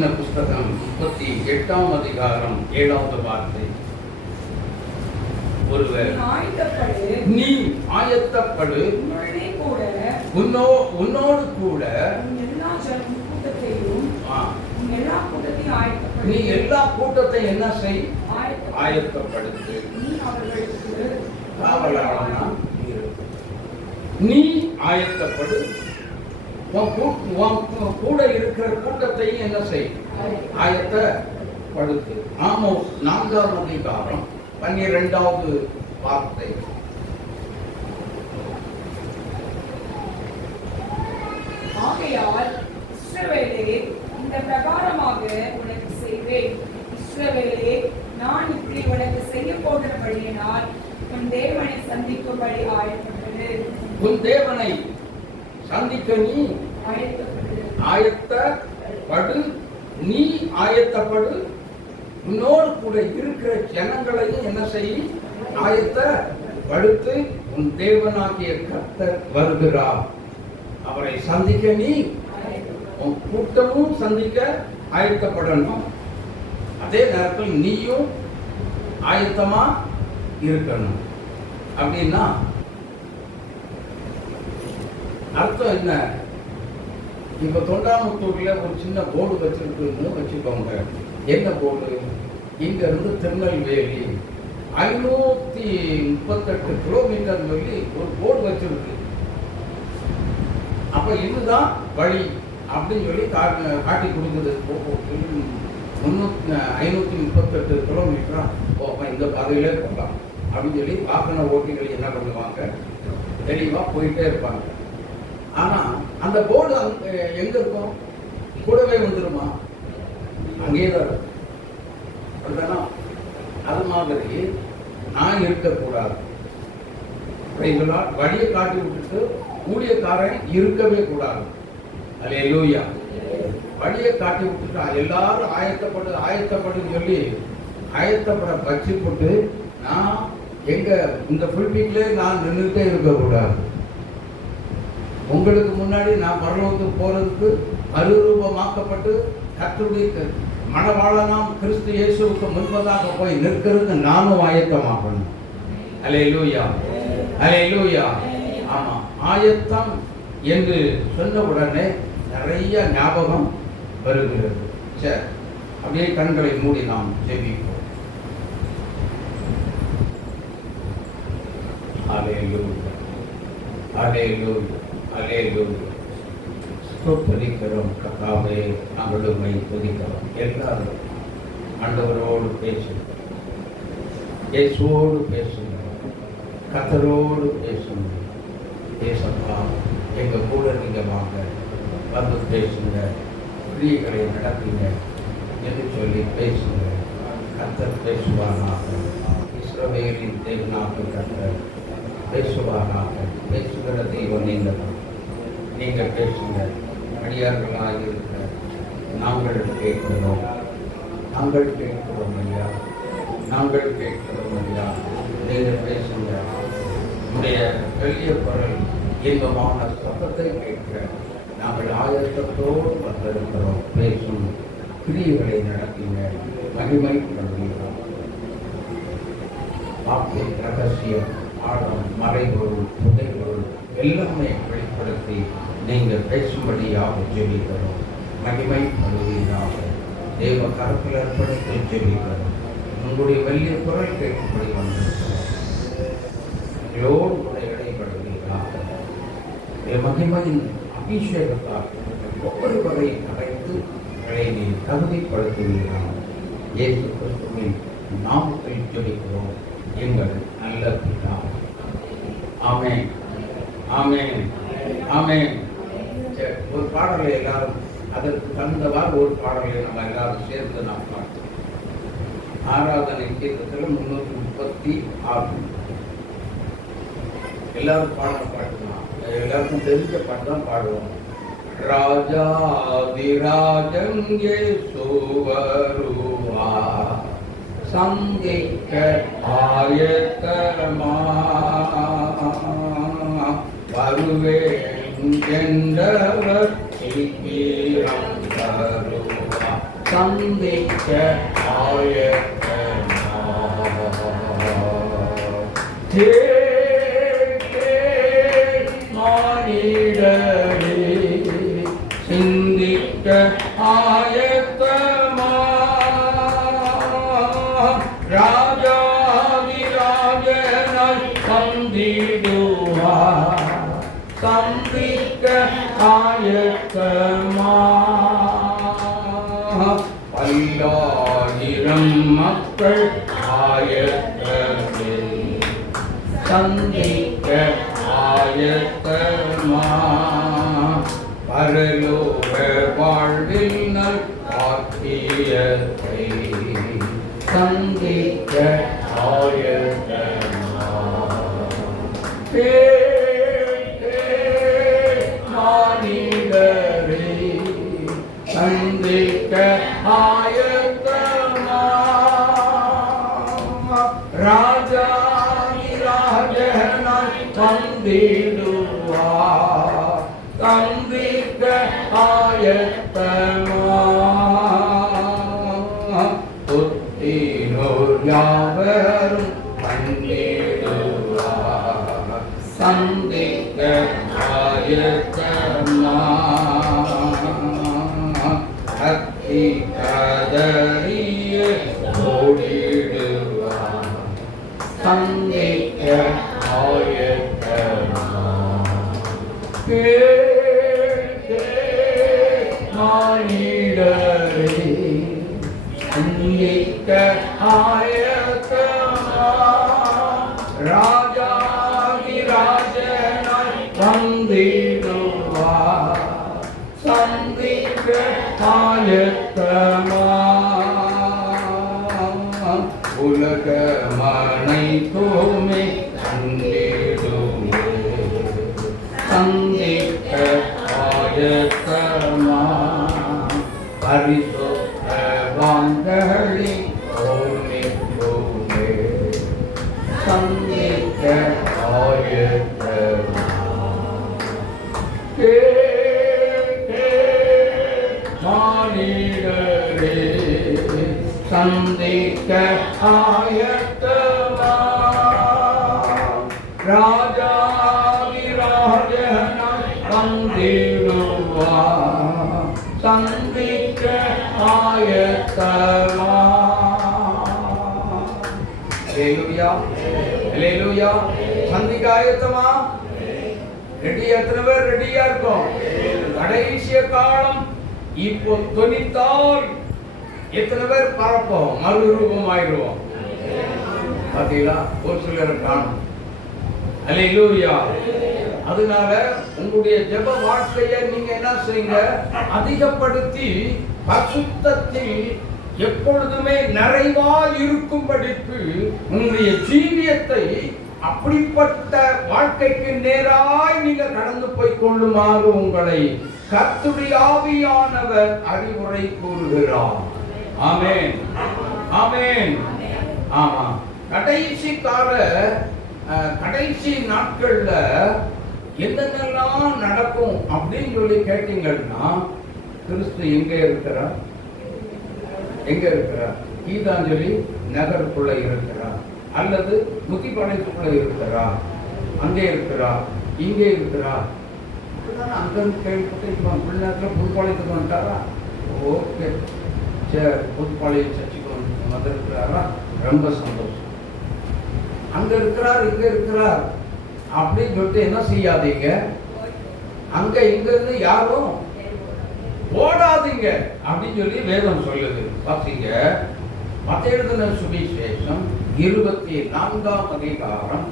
பிரசன்ன புஸ்தகம் 38ஆம் அதிகாரம் 7வது வார்த்தை. ஒருவர் நீ ஆயத்தப்படு, உன்னோடு கூட நீ எல்லா கூட்டத்தை என்ன செய்? ஆயத்தப்படுத்து. நீ ஆயத்தப்படு, கூட இருக்கிற கூட்டத்தையும் என்ன செய்? ஆயத்தப்படுத்து. ஆமோஸ் 4ஆம் அதிகாரம் 12வது வார்த்தை. ஆகையால் இஸ்ரவேலே, இந்த பிரகாரமாக உனக்கு செய்வேன். இஸ்ரவேலே, நான் இப்படி உனக்கு செய்ய போகிறபடியினால் உன் தேவனை சந்திக்கும்படி ஆயத்தப்படு. உன் தேவனை சந்திக்க நீ ஆயத்தப்படு. நீ ஆயத்தப்படு. உன்னோடு கூட இருக்கிற ஜனங்களையும் என்ன செய்ய? ஆயத்தப்படுத்து. உன் தேவனாகிய கர்த்தர் வருகிறார். அவரை சந்திக்க நீ, உன் கூட்டமும் சந்திக்க ஆயத்தப்படணும். அதே நேரத்தில் நீயும் ஆயத்தமா இருக்கணும். அப்படின்னா அர்த்தம் என்ன? இப்ப தொண்டாமுத்தூர்ல ஒரு சின்ன போர்டு வச்சிருக்குன்னு வச்சுக்கோங்க. என்ன போர்டு? இங்க இருந்து திருநெல்வேலி 538 கிலோமீட்டர் சொல்லி ஒரு போர்டு வச்சிருக்கு. அப்ப இதுதான் வழி அப்படின்னு சொல்லி காட்டி கொடுக்குது. 538 கிலோமீட்டரா இந்த பாதையிலே போகலாம் அப்படின்னு சொல்லி வாகன ஓட்டிகள் என்ன பண்ணுவாங்க? தெளிவா போயிட்டே இருப்பாங்க. ஆனா அந்த போர்டு எங்க இருக்கும்? கூடவே வந்துருமா? அங்கேதான் இருக்கும். அது மாதிரி நான் இருக்கக்கூடாது. வழியை காட்டி விட்டுட்டு ஊழியக்காரன் இருக்கவே கூடாது. அல்லேலூயா. வழியை காட்டி விட்டுட்டா எல்லாரும் ஆயத்தப்படு சொல்லி ஆயத்தப்பட வச்சு போட்டு நான் எங்க இந்த புல்பீட்ல நான் நின்றுட்டே இருக்கக்கூடாது. உங்களுக்கு முன்னாடி நான் பரலோகத்துக்கு போறதுக்கு மறுரூபமாக்கப்பட்டு கர்த்தருடைய மணவாளனாம் கிறிஸ்து இயேசுவுக்கு முன்பதாக போய் நிற்கிறதுக்கு நானும் ஆயத்தமாகணும். அல்லேலூயா, அல்லேலூயா. ஆமா, ஆயத்தம் என்று சொன்ன உடனே நிறைய ஞாபகம் வருகிறது. சரி, அப்படியே கண்களை மூடி நாம் ஜெபிப்போம். அல்லேலூயா, அல்லேலூயா, அல்லேலூயா. ஸ்தோத்திரிக்கிறோம் கர்த்தாவே, நாங்கள் உம்மை துதிக்கிறோம். எல்லாரும் ஆண்டவரோடு பேசுகிறோம், இயேசுவோடு பேசுகிறோம், கர்த்தரோடு பேசுகிறோம். ஏசப்பா, எங்க கூட நீங்க வாங்க, வந்து பேசுங்க, கிரியைகளை நடத்துங்க என்று சொல்லி பேசுங்க. கர்த்தர் பேசுவாராக. இஸ்ரவேலின் தேவனாக கர்த்தர் பேசுவாராக. பேசுகிற தெய்வம் நீங்கள் பேசுங்க. அடியார்களாக இருக்கிற நாங்கள் கேட்கிறோம், நாங்கள் கேட்கிறோம் ஐயா, நாங்கள் கேட்கிறோம் ஐயா. நீங்கள் பேசுங்க. உடைய பெரிய குரல் இன்பமான சத்தத்தை கேட்க நாங்கள் ஆயத்தத்தோடு வந்திருக்கிறோம். பேசும் கிரியைகளை நடத்தின மகிமை பண்ணுகிறோம். வார்த்தை, ரகசியம், ஆழம், மறைபொருள், புதைபொருள் எல்லாமே வெளிப்படுத்தி நீங்கள் பேசும்படியாக ஜெபிக்கிறோம். மகிமை பண்ணுவீராக. தேவ கரத்தில் அர்ப்பணித்து ஜெபிக்கிறோம். உங்களுடைய வெளிய குரல் கேட்கும்படி வந்திருக்கிறோம். எங்களோடு கூட இடைப்படுவீராக. மகிமையின் அபிஷேகத்தால் ஒவ்வொருவரை அழைத்து நீ தகுதிப்படுத்துவீராக. இயேசு கிறிஸ்துவின் நாமத்தில் ஜெபிக்கிறோம் எங்கள் நல்ல பிதாவே. ஆமென், ஆமென், ஆமென். ஒரு பாடலை எல்லாரும் அதற்கு தகுந்தவாறு ஒரு பாடலை நம்ம எல்லாரும் சேர்ந்து நாம் பார்த்தோம். ஆராதனை கீதத்தில் 336 எல்லாரும் பாடலாம். எல்லாருக்கும் தெரிஞ்ச பாட்டு தான் பாடுவோம். ராஜாதிராஜன் இயேசு வருவார், சந்திக்க ஆயத்தமா வருவேன் என்றவர் தருவார். சந்திக்க மானிடரே சிந்திக்க ஆயத்தமா ராஜாதிராஜனாய் சந்திடுவா சந்திக்க ஆயத்தமா பல்லாயிரம் மக்கள் ஆயத்தமே சந்திக்க ஆயத்தமா பரலோக வாழ்வில் நல் பாக்கியத்தை சந்திக்க ஆயத்தமா மானிடரே சந்திக்க ஆயத்தமா ராஜாதிராஜனாய் வந்திடுவா சந்திக்க ஆயத்தமா புத்தினோர் யாவரும் வந்திடுவா சந்திக்க ஆயத்தமா அத்தி கதறிய ஓடிடுவா சந்திக்க ஆயத்தமா மானிடரே சந்திக்க ஆயத்தமா ராஜாதிராஜனாய் வந்திடுவா சந்திக்க ஆயத்தமா உலகமனைத்துமே கண்டிடுமே சந்திக்க ஆயத்தமா பரிசுத்தவான்களின் ஒளிருமே சந்திக்க ஆயத்தமா மானிடரே சந்திக்க ஆயத்தமா ராஜாதிராஜனாய் வந்திடுவா சந்திக்க ஆயத்தமா அல்லேலூயா அல்லேலூயா சந்திக்க ஆயத்தமா ரெடி எத்தனை பேர் ரெடியா இருக்கும் கடைசிய காலம் இப்போ தொனித்தால் எத்தனை பேர் பரப்போம் மறுரூபம் ஆயிடுவோம் பாத்தீங்களா ஒரு சிலர் காணும் அல்லேலூயா அதனால உங்களுடைய ஜெப வாழ்க்கையை நீங்க என்ன செய்யுங்க அதிகப்படுத்தி பரிசுத்தத்தில் எப்பொழுதுமே நிறைவாய் இருக்கும்படிக்கு உங்களுடைய ஜீவியத்தை அப்படிப்பட்ட வாழ்க்கைக்கு நேராய் நீங்க கடந்து போய் கொள்ளுமாறு உங்களை கர்த்தருடைய ஆவியானவர் அறிவுரை கூறுகிறார். ஆமென் ஆமென். ஆமா கடைசி நாட்கள்ல என்னென்னலாம் நடக்கும் அப்படின்னு சொல்லி கேட்டீங்கன்னா கிறிஸ்து எங்க இருக்கிறார்? கீதாஞ்சலி நகருக்குள்ள இருக்கிறார் அல்லது முத்திப்பாளையத்துக்குள்ள இருக்கிறார், அங்கே இருக்கிறார், இங்கே இருக்கிறார். அங்கிருந்து கேள்விப்பட்டு இப்போ பிள்ளைநாட்டில் புதுப்பாளையத்துக்கு வந்துட்டாரா? ஓகே சரி, புதுப்பாளையம் சர்ச்சுக்கு வந்திருக்கிறாரா? ரொம்ப சந்தோஷம். அங்க இருக்கிறார் இங்க இருக்கிறார் அப்படின்னு சொல்லிட்டு என்ன செய்யாதீங்க, அங்க இங்க இருந்து யாரும் ஓடாதீங்க அப்படின்னு சொல்லி வேதம் சொல்லுது. பார்த்தீங்க மத்தேயு எழுதின சுவிசேஷம் 24ஆம் அதிகாரம்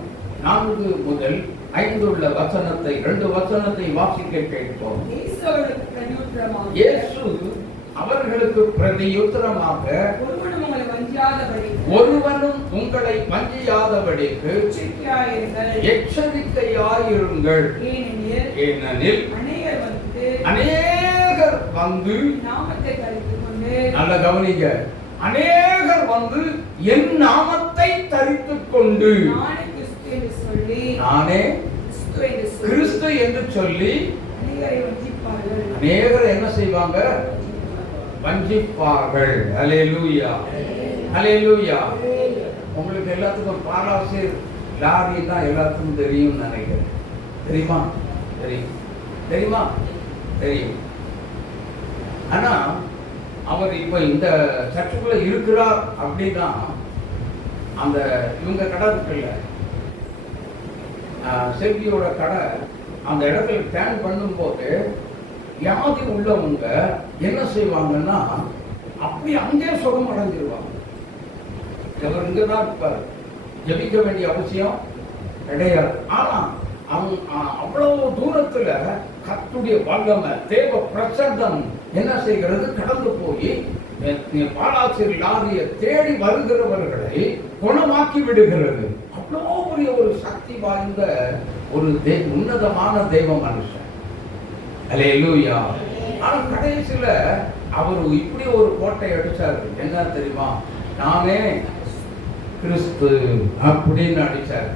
4 முதல் 5 உள்ள வசனத்தை 2 வசனத்தை வாசிக்க கேட்போம். இயேசு அவர்களுக்கு பிரதியுத்தரமாக ஒருவனும் உங்களை வஞ்சியாதபடிக்கு எச்சரிக்கையாயிருங்கள், ஏனெனில் அநேகர் வந்து, நல்ல கவனிங்க, அநேகர் வந்து என் நாமத்தை தரித்துக் கொண்டு நானே கிறிஸ்து என்று சொல்லி அநேகர் என்ன செய்வாங்க? வஞ்சிப்பார்கள். ஹல்லேலூயா, ஹல்லேலூயா. உங்களுக்கு எல்லாத்துக்கும் பாலாசிர் லாரி தான் எல்லாத்துக்கும் தெரியும் நினைக்கிறேன். தெரியுமா? தெரியும். தெரியுமா? தெரியும். ஆனா அவர் இப்ப இந்த சர்ச்சுக்குள்ள இருக்கிறார் அப்படின்னா அந்த இவங்க கடை இருக்குல்ல, செல்வியோட கடை, அந்த இடத்துல டேன் பண்ணும்போது வியாதி உள்ளவங்க என்ன செய்வாங்கன்னா அப்படி அங்கே சுகம் அடைஞ்சிருவாங்க. அவர் இங்கதான் இருப்பார், ஜெபிக்க வேண்டிய அவசியம் கிடையாது. ஆனா அவங்க அவ்வளவு தூரத்துல கர்த்தருடைய வல்லமை, தேவ பிரசன்னம் என்ன செய்கிறது, கடந்து போய் பாலாசிர் லாரியை தேடி வருகிறவர்களை குணமாக்கி விடுகிறது. அவ்வளோ பெரிய ஒரு சக்தி வாய்ந்த ஒரு உன்னதமான தெய்வ மனுஷன். ஹல்லேலூயா. ஆனா கடைசியில அவர் இப்படி ஒரு கோட்டை அடிச்சாரு. என்ன தெரியுமா? நானே கிறிஸ்து அப்படின்னு அடிச்சார்.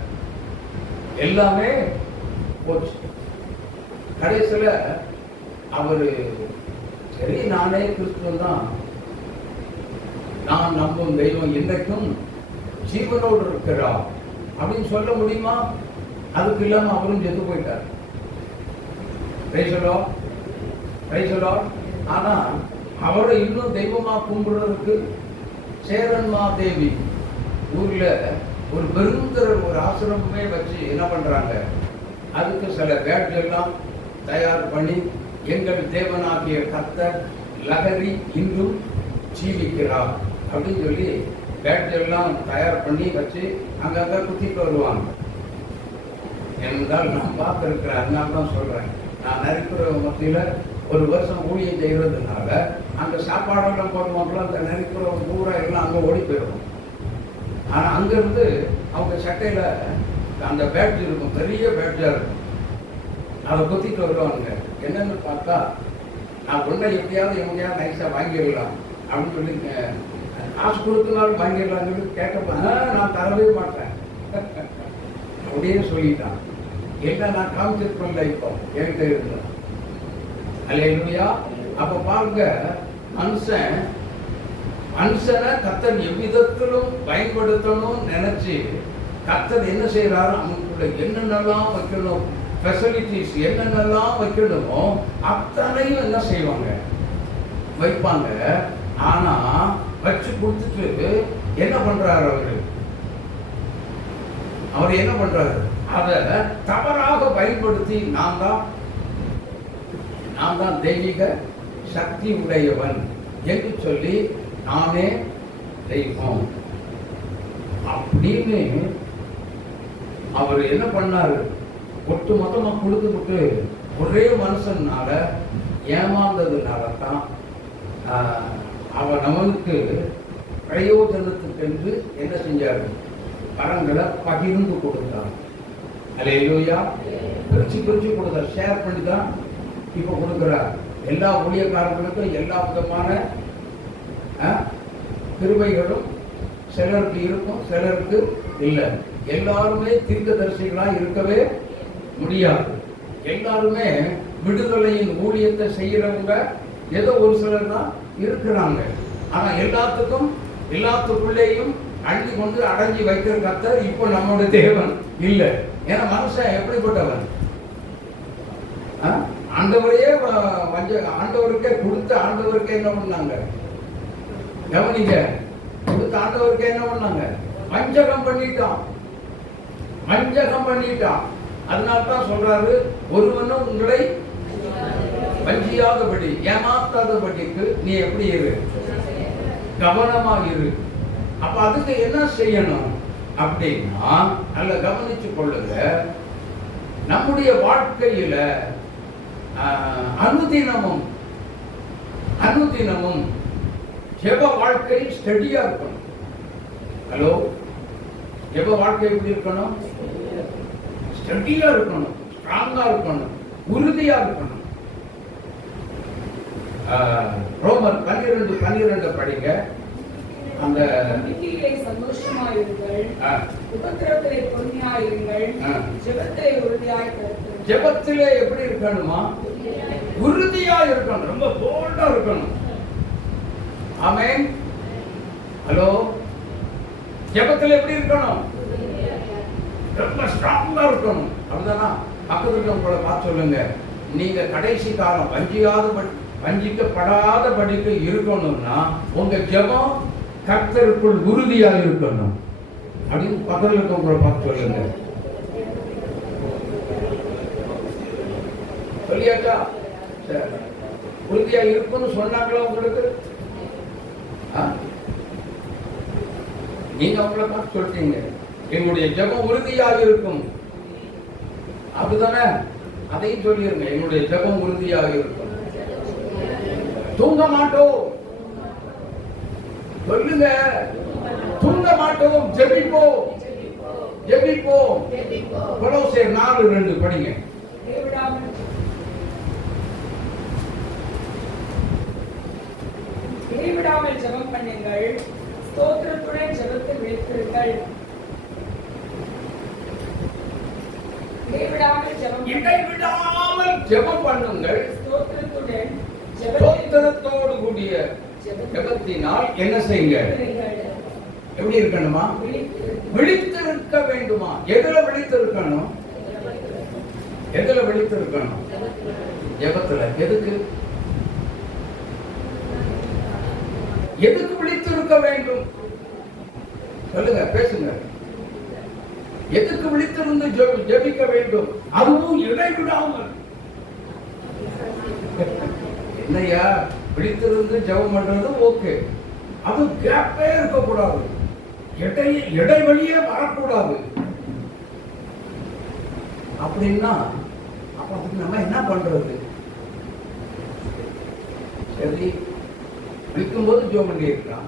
எல்லாமே போச்சு. கடைசியில அவரு சரி நானே கிறிஸ்துவ தான், நான் நம்பும் தெய்வம் இன்றைக்கும் ஜீவனோடு இருக்கிறார் அப்படின்னு சொல்ல முடியுமா? அதுக்கு இல்லாம அவரும் செத்து போயிட்டார். ஆனா அவரை இன்னும் தெய்வமா கும்பிடுறதுக்கு சேரன்மா தேவி ஊர்ல ஒரு பெருந்தர ஒரு ஆசிரமமே வச்சு என்ன பண்றாங்க, அதுக்கு சில பேட்ஜ் எல்லாம் தயார் பண்ணி எங்கள் தேவனாகிய கர்த்தர் லகரி இன்றும் ஜீவிக்கிறார் அப்படின்னு சொல்லி பேட்ஜ் எல்லாம் தயார் பண்ணி வச்சு அங்கங்க குத்திட்டு வருவாங்க. என்றால் நான் பார்த்துருக்கிறேன். அதனால தான் சொல்றேன். நான் நரிக்குற மத்தியில ஒரு வருஷம் ஊழியம் செய்யறதுனால அங்க சாப்பாடெல்லாம் போடுவாங்களோ, அந்த நரிக்குறவங்க பூரா எல்லாம் அங்க ஓடி போயிடுவோம். ஆனா அங்கிருந்து அவங்க சட்டையில அந்த பேட்ஜ் இருக்கும், பெரிய பேட்ஜா இருக்கும், அதை குத்திட்டு வருவாங்க. என்னன்னு பார்த்தா நான் ஒன்றை எப்படியாவது எங்கேயாவது நைஸா வாங்கிடலாம் அப்படின்னு சொல்லி காசு கொடுத்தனாலும் வாங்கிடலாம் சொல்லி கேட்க நான் தரவே மாட்டேன் அப்படியே சொல்லிட்டான். என்ன நான் காமிச்சிருக்கோம்ல இப்போ என்கிட்ட இருந்தேன். ஹல்லேலூயா. அப்ப பாருங்க, மனுஷனை கர்த்தர் எவ்விதத்திலும் பயன்படுத்தணும் நினைச்சு கர்த்தர் என்ன செய்யறாரு, அவங்களுக்குள்ள என்னென்னலாம் வைக்கணும், ஃபெசிலிட்டிஸ் என்னென்னலாம் வைக்கணுமோ அத்தனையும் என்ன செய்வாங்க, வைப்பாங்க. ஆனா வச்சு கொடுத்துட்டு என்ன பண்றாரு அவர் என்ன பண்றாரு, அதை தவறாக பயன்படுத்தி நான் தான் தெய்வீக சக்தி உடையவன் என்று சொல்லி நானே தெய்வம் அப்படின்னு அவர் என்ன பண்ணாரு, ஒட்டு மொத்தமா கொடுத்துட்டு ஒரே மனுஷனால ஏமாந்ததுனால தான் அவர் நமக்கு பிரயோஜனத்துக்கென்று என்ன செஞ்சாரு, பரங்களை பகிர்ந்து கொடுத்தார். ஹல்லேலூயா. பிரிச்சு கொடுத்தார், ஷேர் பண்ணி தான் இப்ப கொடுக்கிறார். எல்லா ஊழியக்காரர்களுக்கும் எல்லா விதமான கிருபைகளும் சிலருக்கு இருக்கும், சிலருக்கு இல்லை. எல்லாருமே தீர்க்கதரிசிகளா இருக்கவே முடியாது. எல்லாருமே விடுதலையின் ஊழியத்தை செய்யறவங்க ஏதோ ஒரு சிலர் தான் இருக்கிறாங்க. ஆனா எல்லாத்துக்குள்ளேயும் அள்ளி கொண்டு அடைஞ்சி வைக்கிற கர்த்தர் இப்போ நம்முடைய தேவன் இல்லை. ஏன்னா மனுஷன் எப்படிப்பட்டவன், ஆண்டவரையே ஆண்டவருக்கே கொடுத்த ஆண்டவருக்கே என்ன பண்ணாங்க, கவனிங்க, கொடுத்த ஆண்டவருக்கே என்ன பண்ணாங்க, வஞ்சகம் பண்ணிட்டான். அதனால்தான் சொல்றாரு, ஒருவனும் உங்களை வஞ்சியாதபடி ஏமாத்தாதபடிக்கு நீ எப்படி இரு, கவனமா இரு. அப்ப அதுக்கு என்ன செய்யணும் அப்படின்னா நல்ல கவனிச்சு கொள்ளுங்க. நம்முடைய வாழ்க்கையில அனுதினமும் ஜெப வாழ்க்கை ஸ்டடியா இருக்கணும். ஹலோ, ஜெப வாழ்க்கை எப்படி இருக்கணும், ஸ்டடியா இருக்கணும், ஸ்ட்ராங்கா இருக்கணும், உறுதியா இருக்கணும். ரோமர் 12:12 படிங்க. அந்த சந்தோஷமாயிருங்கள், உபத்திரவத்திலே பொறுமையாயிருங்கள், ஜெபத்திலே உறுதியாயிருங்கள். ஜெபத்திலே எப்படி இருக்கணுமா, உறுதியா இருக்கணும், ரொம்ப போல்டா இருக்கணும். ஆமென். ஹலோ, ஜெபத்துல எப்படி இருக்கணும்? ரொம்ப ஸ்ட்ராங்கா இருக்கணும். அப்படிதானா? பக்கத்துல இருக்கவங்கள பார்த்து சொல்லுங்க, நீங்க கடைசி காலம் வஞ்சிக்கப்படாதபடிக்கு இருக்கணும்னா உங்க ஜெபம் கர்த்தருக்குள் உறுதியா இருக்கணும் அப்படின்னு பக்கத்துல இருக்கவங்கள பார்த்து சொல்லுங்க. சொல்லியாச்சா? சரி, உறுதியா இருக்குன்னு சொன்னாங்களா உங்களுக்கு? நீங்க அவங்கள பார்த்து சொல்லிட்டீங்க, எங்களுடைய ஜெபம் உறுதியாக இருக்கும். அப்படிதானே? அதையும் சொல்லிருங்க, எங்களுடைய ஜெபம் உறுதியாக இருக்கும். தூங்க மாட்டோம். சொல்லுங்க, தூங்க மாட்டோம், ஜெபிப்போம். ஜெபிப்போம். கொலோசியர் 4:2 படிங்க. இடைவிடாமல் ஜெபம் பண்ணுங்கள், ஸ்தோத்திரத்துடன் ஜெபத்தில் விழித்திருங்கள். இடைவிடாமல் ஜெபம் பண்ணுங்கள், ஸ்தோத்திரத்தோடு கூடிய ஜெபத்தினால் என்ன செய்யுங்க? எப்படி இருக்கணுமா? விழித்திருக்க வேண்டுமா? எதுல விழித்திருக்கணும்? எதுல விழித்திருக்கணும்? ஜெபத்துல. எதுக்கு? எதுக்கு விழித்திருக்க வேண்டும்? சொல்லுங்க, பேசுங்க. எதுக்கு விழித்திருந்து ஜெபிக்க வேண்டும்? அதுவும் இடைவிடாமல். என்னையா விழித்திருந்து ஜெபம் பண்றது ஓகே, அது கேப்பே இருக்கக்கூடாது, இடைவெளியே வரக்கூடாது. அப்படின்னா அப்ப அதுக்கு நம்ம என்ன பண்றது? சரி, விழிக்கும் போது ஜெபம் பண்ணி இருக்கலாம்,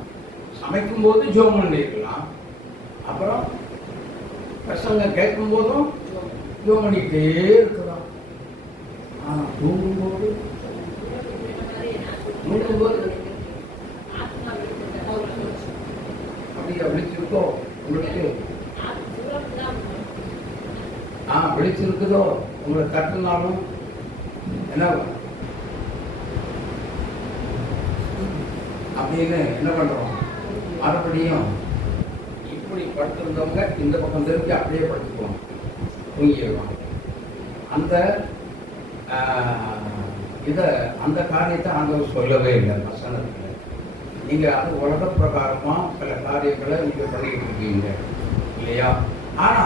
சமைக்கும் போது ஜெபம் பண்ணி இருக்கலாம், அப்புறம் பிரசங்க கேட்கும் போதும் ஜெபம் பண்ணிட்டே இருக்கலாம். ஆனா தூங்கும்போது அப்படியா விழிச்சிருக்கோ? உங்களுக்கு விழிச்சிருக்குதோ? உங்களை தட்டுனாலும் என்ன அப்படின்னு என்ன பண்றோம்? மறுபடியும் இப்படி படுத்திருந்தவங்க இந்த பக்கம் தெரிஞ்சு அப்படியே படுத்துக்குவோம், தூங்கிடுவாங்க. அந்த காரியத்தை ஆண்டவர் சொல்லவே இல்லை வசனத்துல. நீங்க அது உலக பிரகாரமா சில காரியங்களை நீங்க பண்ணிட்டு இருக்கீங்க இல்லையா? ஆனா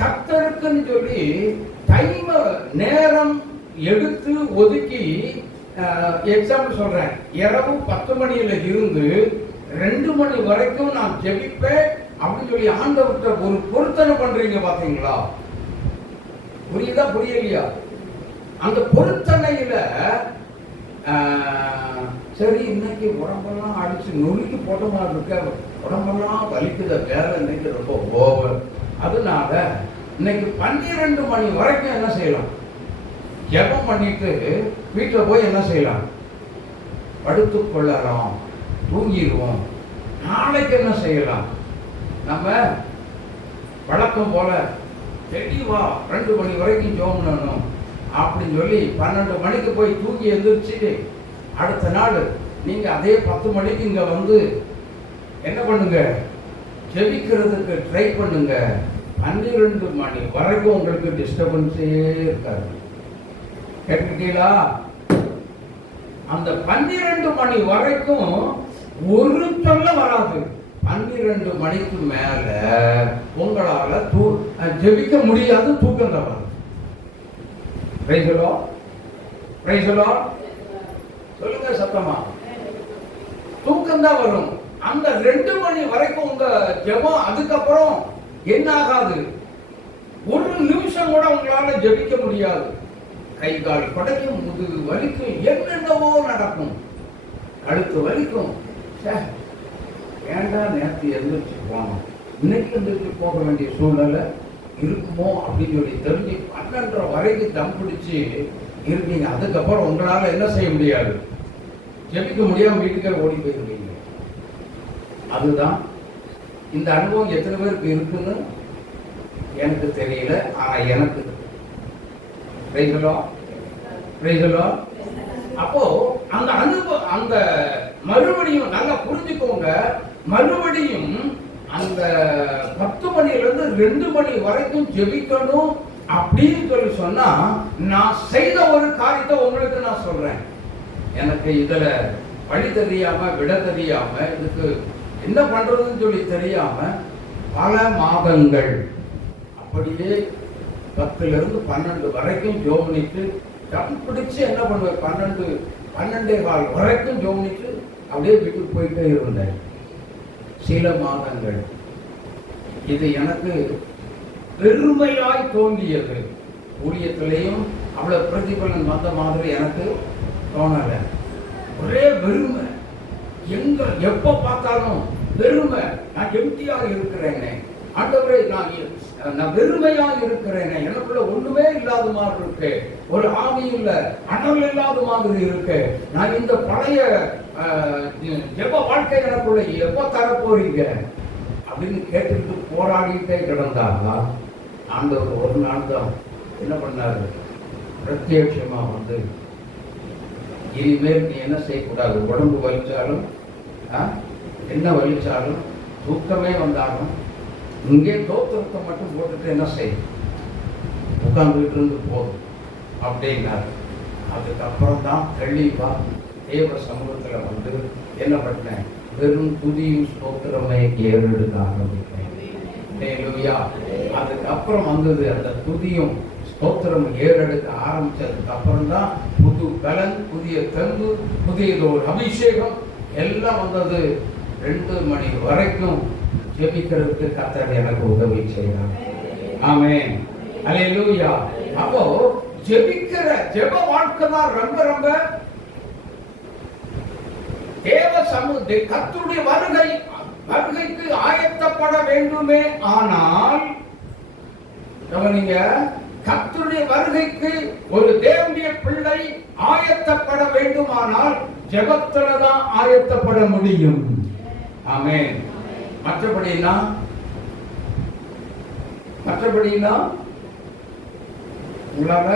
கர்த்தருக்குன்னு சொல்லி டைம் நேரம் எடுத்து ஒதுக்கி, எக்ஸாம்பிள் சொல்றேன், இரவு 10 மணியில இருந்து 2 மணி வரைக்கும் நான் ஜெபிப்பேன் அப்படின்னு சொல்லி ஆண்டவர்கிட்ட ஒரு பொருத்தனை பண்றீங்க பாத்தீங்களா? புரியுதா புரியலையா? அந்த பொருத்தனையில சரி, இன்னைக்கு உடம்பெல்லாம் அடிச்சு நொறுக்கி போட்ட மாதிரி இருக்க, உடம்பெல்லாம் வலிக்குத, வேலை இன்னைக்கு ரொம்ப ஓவர், அதனால இன்னைக்கு 12 மணி வரைக்கும் என்ன செய்யலாம்? ஜெபம் பண்ணிட்டு வீட்டில் போய் என்ன செய்யலாம்? படுத்துக் கொள்ளலாம், தூங்கிடுவோம். நாளைக்கு என்ன செய்யலாம்? நம்ம வழக்கம் போல தெளிவா 2 மணி வரைக்கும் ஜெபம் பண்ணணும் அப்படின்னு சொல்லி 12 மணிக்கு போய் தூங்கி எழுந்திரிச்சு அடுத்த நாள் நீங்க அதே 10 மணிக்கு இங்க வந்து என்ன பண்ணுங்க? ஜெபிக்கிறதுக்கு ட்ரை பண்ணுங்க. 12 மணி வரைக்கும் உங்களுக்கு டிஸ்டர்பன்ஸே இருக்காது. கேட்டுக்கிட்டீங்களா? அந்த 12 மணி வரைக்கும் ஒரு தொல்லை வராது. 12 மணிக்கு மேல உங்களால ஜெபிக்க முடியாது, தூக்கம் தான் வரும். சொல்லுங்க சத்தமா. தூக்கம் தான் வரும். அந்த 2 மணி வரைக்கும் உங்க ஜெபம், அதுக்கப்புறம் என்ன ஆகாது? ஒரு நிமிஷம் கூட உங்களால ஜெபிக்க முடியாது. கை கால் படைக்கும், முதுகு வலிக்கும், என்னென்னவோ நடக்கும், கழுத்து வலிக்கும். ஏண்டா நேற்று எந்திரிச்சு போனோம், இன்னைக்கு எந்திரிச்சு போக வேண்டிய சூழ்நிலை இருக்குமோ அப்படின்னு சொல்லி தெரிஞ்சு 12:30 வரைக்கும் தம் பிடிச்சு இருக்கீங்க. அதுக்கப்புறம் உங்களால என்ன செய்ய முடியாது? ஜெபிக்க முடியாம வீட்டுக்கே ஓடி போயிருக்கீங்க. அதுதான் இந்த அனுபவம் எத்தனை பேருக்கு இருக்குன்னு எனக்கு தெரியல, ஆனா எனக்கு அப்போ அந்த அனுபவம், அந்த மறுபடியும் நல்லா புரிஞ்சுக்கோங்க, மறுபடியும் அந்த 10 மணியிலிருந்து 2 மணி வரைக்கும் ஜெபிக்கணும் அப்படின்னு சொல்லி சொன்னா, நான் செய்த ஒரு காரியத்தை உங்களுக்கு நான் சொல்றேன். எனக்கு இதுல வழி தெரியாம, விட தெரியாம, இதுக்கு என்ன பண்றதுன்னு சொல்லி தெரியாம பல மாதங்கள் அப்படியே 10லிருந்து 12 வரைக்கும் ஜோமனிட்டு பிடிச்சு என்ன பண்ணுவேன், 12 வரைக்கும் ஜோமனிட்டு அப்படியே வீட்டுக்கு போயிட்டே இருந்தேன் சில மாதங்கள். இது எனக்கு பெருமையாய் தோன்றியது. ஊழியத்திலையும் அவ்வளவு பிரதிபலன் வந்த மாதிரி எனக்கு தோணல. ஒரே வெறுமை, எங்க எப்ப பார்த்தாலும் வெறுமை. நான் எம்டியா இருக்கிறேனே ஆண்டவரே, நான் வெறுமையா இருக்கிறேனே, எனக்குள்ள ஒண்ணுமே இல்லாத மாதிரி இருக்கு, ஒரு ஆவி இல்ல, அனல் இல்லாத மாதிரி இருக்கு. நான் இந்த பழைய ஜெப வாழ்க்கை எனக்குள்ள எப்ப தரப்போறீங்க அப்படின்னு கேட்டுட்டு போராடிட்டே கிடந்தாங்க. ஆண்டவர் ஒரு நாள் தான் என்ன பண்ணாரு, பிரத்யட்சமா வந்து, இனிமேல் நீ என்ன செய்யக்கூடாது, உடம்பு வலிச்சாலும் என்ன வலிச்சாலும் தூக்கமே வந்தாலும் இங்கே தோத்திரத்தை மட்டும் போட்டுட்டு என்ன செய்யும், உட்கார்ந்துட்டு இருந்து போதும் அப்படின்னாரு. அதுக்கப்புறம் தான் தெளிவா தேவ சமூகத்துல வந்து என்ன பண்ணேன், வெறும் துதியும் ஸ்தோத்திரமே ஏறெடுக்க ஆரம்பித்தேன். அதுக்கப்புறம் வந்தது அந்த துதியும் ஸ்தோத்திரம் ஏறெடுக்க ஆரம்பிச்சதுக்கு அப்புறம் தான் புது பலன், புதிய தெம்பு, புதியதொரு அபிஷேகம் எல்லாம் வந்தது. 2 மணி வரைக்கும் ஜெபிக்கிறதுக்கு கர்த்தர் எனக்கு உதவி செய்யறார். ஆமென், அல்லேலூயா. அப்போ ஜெபிக்கிற ஜெப வாழ்க்கை தான் ரொம்ப ரொம்ப தேவ சமூக கர்த்தருடைய வருகைக்கு ஆயத்தப்பட வேண்டுமே. ஆனால் கவனிங்க, கர்த்தருடைய வருகைக்கு ஒரு தேவனுடைய பிள்ளை ஆயத்தப்பட வேண்டுமானால் ஜெபத்துல தான் ஆயத்தப்பட முடியும். ஆமென். மற்றபடினா உங்களால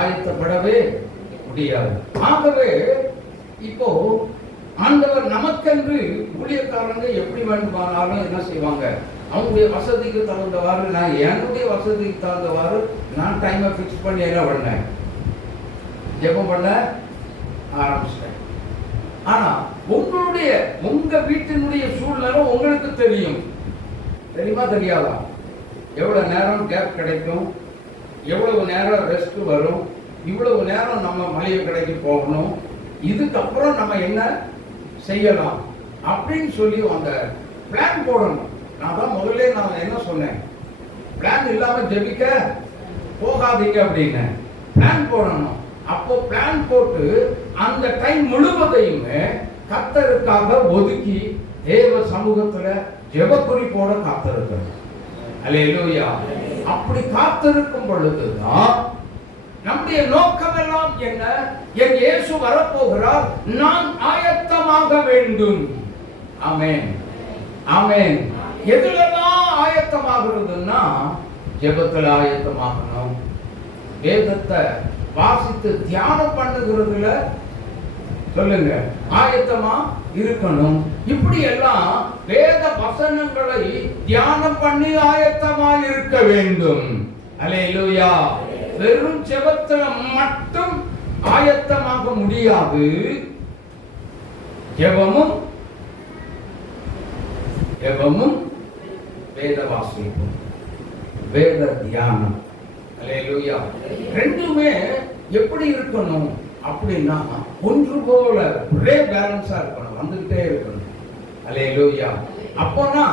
ஆயத்தப்படவே முடியாது. ஆகவே இப்போ ஆண்டவர் நமக்கென்று ஊழியக்காரங்க எப்படி வேண்டுமானாலும் என்ன செய்வாங்க, அவங்களுடைய வசதிக்கு தகுந்தவாறு, நான் என்னுடைய வசதிக்கு தகுந்தவாறு நான் டைமை ஃபிக்ஸ் பண்ணி என்ன பண்ணேன், ஜெபம் பண்ண ஆரம்பிச்சிட்டேன். ஆனா உங்க வீட்டினுடைய சூழ்நிலை உங்களுக்கு தெரியும். தெரியுமா தெரியாதா? எவ்வளவு நேரம் கேப் கிடைக்கும், எவ்வளவு நேரம் ரெஸ்ட் வரும், இவ்வளவு நேரம் நம்ம மளிகை கடைக்கு போகணும், இதுக்கப்புறம் நம்ம என்ன செய்யலாம் அப்படின்னு சொல்லி அந்த பிளான் போடணும். நான் தான் முதல்ல நான் என்ன சொன்னேன், பிளான் இல்லாம ஜெபிக்க போகாதீங்க அப்படின்னு பிளான் போடணும். அப்போ பிளான் போட்டு அந்த டைம் முழுவதையுமே கர்த்தருக்காக ஒதுக்கி தேவ சமூகத்துல ஜெப குறிப்போட காத்திருக்கணும். அல்லேலூயா. அப்படி காத்திருக்கும் பொழுதுதான் நம்முடைய நோக்கம் எல்லாம் என்ன, என் இயேசு வரப்போகிறார், நான் ஆயத்தமாக வேண்டும். ஆமென், ஆமென். எதுலதான் ஆயத்தமாகிறதுன்னா ஜெபத்துல ஆயத்தமாகணும், வேதத்தை வாசித்து தியானம் பண்ணுகிறதுல சொல்லுங்க ஆயத்தமா இருக்கணும். இப்படி எல்லாம் வேத வசனங்களை தியானம் பண்ணி ஆயத்தமா இருக்க வேண்டும். அல்லேலூயா. வெறும் ஜெபத்துல மட்டும் ஆயத்தமாக முடியாது. ஜெபமும் வேத வாசிப்பும் வேத தியானம், அல்லேலூயா, ரெண்டுமே எப்படி இருக்கணும் அப்படின்னா ஒன்று போல ஒரே பேலன்ஸா இருக்கணும், வந்துகிட்டே இருக்கணும். அல்லேலூயா. அப்போனா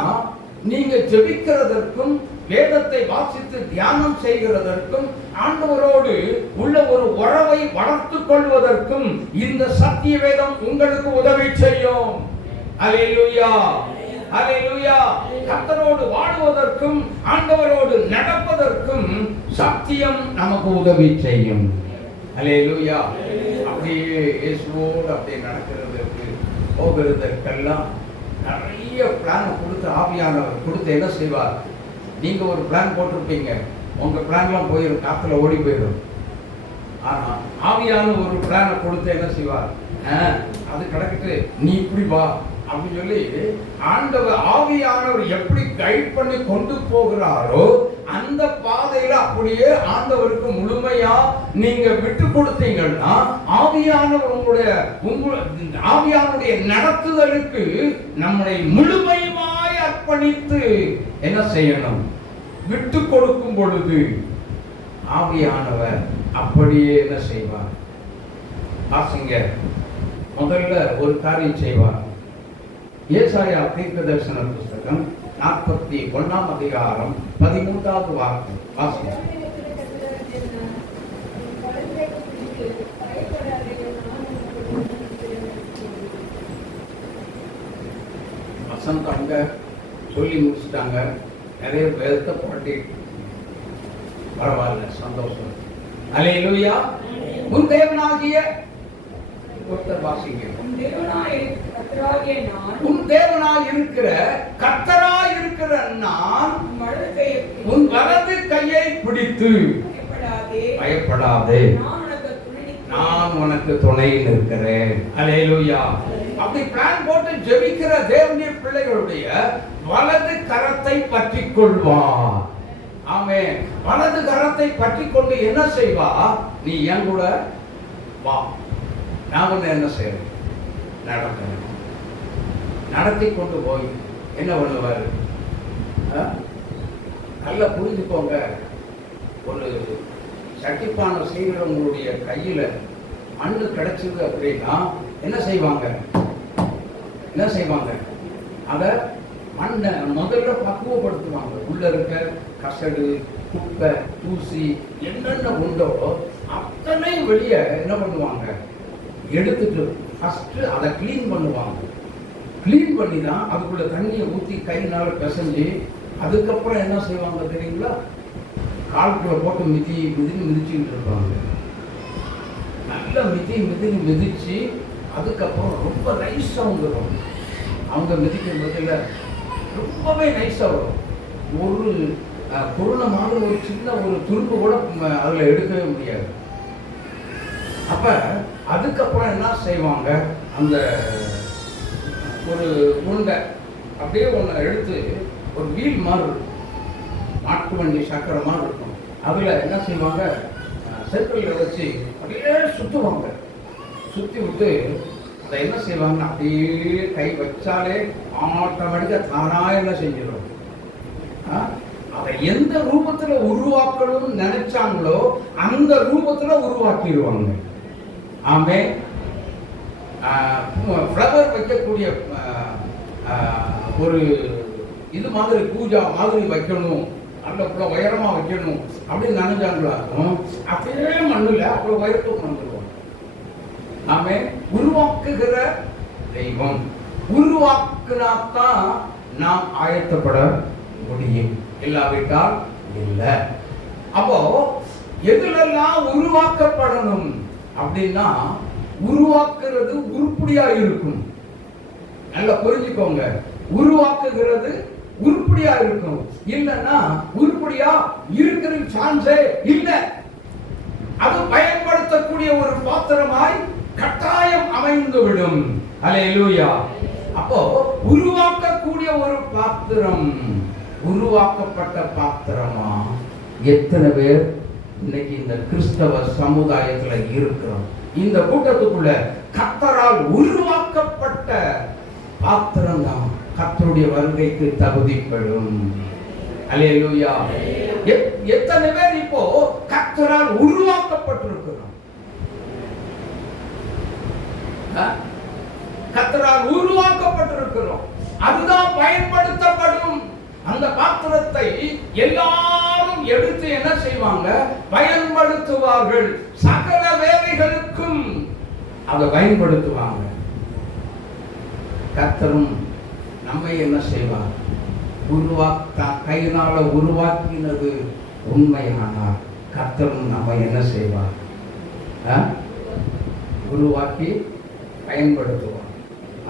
நீங்க ஜெபிக்கிறதற்கும் வேதத்தை வாசித்து தியானம் செய்கிறதற்கும் ஆண்டவரோடு உள்ள ஒரு உறவை வளர்த்துக் கொள்வதற்கும் இந்த சத்திய வேதம் உங்களுக்கு உதவி செய்யும். அல்லேலூயா, அல்லேலூயா. கர்த்தரோடு வாழுவதற்கும் ஆண்டவரோடு நடப்பதற்கும் சத்தியம் நமக்கு உதவி செய்யும். அல்லேலூயா. அப்படியே இயேசுவோடு அப்படியே நடக்கிறதற்கு போகிறதற்கெல்லாம் நிறைய பிளான் கொடுத்து ஆவியானவர் கொடுத்து என்ன செய்வார், நீங்க ஒரு பிளான் போட்டிருப்பீங்க, உங்க பிளான்லாம் போயிடும், காத்துல ஓடி போயிடும். ஆனா ஆவியான ஒரு பிளானை கொடுத்து என்ன செய்வார்? அது கிடக்கிட்டு நீ இப்படி வா அப்படின்னு சொல்லி ஆண்டவர் ஆவியானவர் எப்படி கைட் பண்ணி கொண்டு போகிறாரோ அந்த பாதையில அப்படியே ஆண்டவருக்கு முழுமையா நீங்க விட்டு கொடுத்தீங்கன்னா ஆவியானவர் ஆவியானுடைய நடத்துதலுக்கு நம்மை முழுமையாய் அர்ப்பணித்து என்ன செய்யணும்? விட்டு கொடுக்கும் பொழுது ஆவியானவர் அப்படியே என்ன செய்வார்? வாசிங்க, முதல்ல ஒரு காரியம் செய்வார். ஏசாயா தீர்க்கதரிசன புஸ்தகம் 41ஆம் அதிகாரம் 13வது வார்த்தை வாசிங்க. வசந்த் அவங்க சொல்லி முடிச்சுட்டாங்க. நிறைய பேர்த்த பாட்டி பரவாயில்ல, சந்தோஷம். அல்லேலூயா. உன் தேவனாகிய ஒருத்தர் வாசிங்க. உன் தேவனாய் இருக்கிற கர்த்தராய் இருக்கிற நான் உன் வலது கையை பிடித்து பயப்படாதே, நான் உனக்கு துணை நிற்கிறேன். அல்லேலூயா. அப்படி பிளான் போட்டு ஜெபிக்கிற தேவனுடைய பிள்ளைகளுடைய வலது கரத்தை பற்றி கொள்வார். ஆமென். வலது கரத்தை பற்றி கொண்டு என்ன செய்வா? நீ என் கூட வா, நான் உன்னை என்ன செய்யறேன்? நடத்துறேன். நடத்தி கொண்டு போய் என்ன பண்ணுவாரு? நல்லா புரிஞ்சுக்கோங்க. ஒரு சட்டிப்பான செய்கிறவங்களுடைய கையில மண்ணு கிடைச்சது அப்படின்னா என்ன செய்வாங்க? என்ன செய்வாங்க? அத மண்ணை முதல்ல பக்குவப்படுத்துவாங்க. உள்ள இருக்க கசடு, குப்பை, தூசி என்னென்ன உண்டோ அத்தனை வெளியே என்ன பண்ணுவாங்க? எடுத்துட்டு ஃபர்ஸ்ட் அதை கிளீன் பண்ணுவாங்க. கிளீன் பண்ணி தான் அதுக்குள்ள தண்ணியை ஊற்றி கையினால பிசைஞ்சு அதுக்கப்புறம் என்ன செய்வாங்க தெரியுங்களா? கால்குள்ள போட்டு மிதிச்சுக்கிட்டு இருப்பாங்க. நல்லா மிதிச்சு அதுக்கப்புறம் ரொம்ப நைஸாக வந்துடும். அவங்க மிதிக்கும் போதில் ரொம்பவே நைஸாக வரும். ஒரு கொரோனா மாதிரி ஒரு சின்ன ஒரு துருப்பு கூட அதில் எடுக்கவே முடியாது. அப்ப அதுக்கப்புறம் என்ன செய்வாங்க? அந்த ஒரு உருண்டை அப்படியே ஒன்று எடுத்து ஒரு வீல் மாதிரி இருக்கும், மாட்டு வண்டி சக்கரை மாதிரி இருக்கும். அதில் என்ன செய்வாங்க? சர்க்கிளில் வச்சு அப்படியே சுற்றுவாங்க. சுற்றி விட்டு அதை என்ன செய்வாங்க? அப்படியே கை வச்சாலே ஆட்டோமேட்டிக்காக தானாக என்ன செஞ்சிடும்? அதை எந்த ரூபத்தில் உருவாக்கணும்னு நினைச்சாங்களோ அந்த ரூபத்தில் உருவாக்கிடுவாங்க. ஆமே. ஃப்ளவர் வைக்கக்கூடிய ஒரு இது மாதிரி பூஜா மாதிரி வைக்கணும், நல்ல உயரமாக வைக்கணும் அப்படின்னு நினைச்சாங்களாக்கும் அப்படியே மண்ணில் அவ்வளோ உயரத்துக்கு வந்துடுவாங்க. ஆமே. உருவாக்குகிற தெய்வம் உருவாக்குனாத்தான் நாம் ஆயத்தப்பட முடியும், இல்லாவிட்டால் இல்லை. அப்போ எதுலெல்லாம் உருவாக்கப்படணும் அப்படின்னா உருவாக்குறது உருப்படியா இருக்கும். நல்லா புரிஞ்சுக்கோங்க. உருவாக்குகிறது உருப்படியா இருக்கும். இல்லைன்னா உருப்படியா இருக்கிற சான்ஸே இல்லை. அது பயன்படுத்தக்கூடிய ஒரு பாத்திரமாய் கட்டாயம் அமைந்துவிடும். அல்லேலூயா. அப்போ உருவாக்கக்கூடிய ஒரு பாத்திரம், உருவாக்கப்பட்ட பாத்திரமா எத்தனை பேர் இன்னைக்கு இந்த கிறிஸ்தவ சமுதாயத்துல இருக்கிறோம்? இந்த கூட்டத்துக்குள்ள கர்த்தரால் உருவாக்கப்பட்ட பாத்திரம் தான் கர்த்தருடைய வருகைக்கு தகுதிப்படும். அல்லேலூயா. எத்தனை பேர் இப்போ கர்த்தரால் உருவாக்கப்பட்டிருக்கிறோம்? கர்த்தரால் உருவாக்கப்பட்டிருக்கிறோம். அதுதான் பயன்படுத்தப்படும். அந்த பாத்திரத்தை எல்லாரும் எடுத்து என்ன செய்வாங்க? பயன்படுத்துவார்கள். சகல வேலைகளுக்கும் அதை பயன்படுத்துவாங்க. கர்த்தரும் நம்மை என்ன செய்வார்? கையினால உருவாக்கினது உண்மையானார் கர்த்தரும் நம்ம என்ன செய்வார்? உருவாக்கி பயன்படுத்துவார்.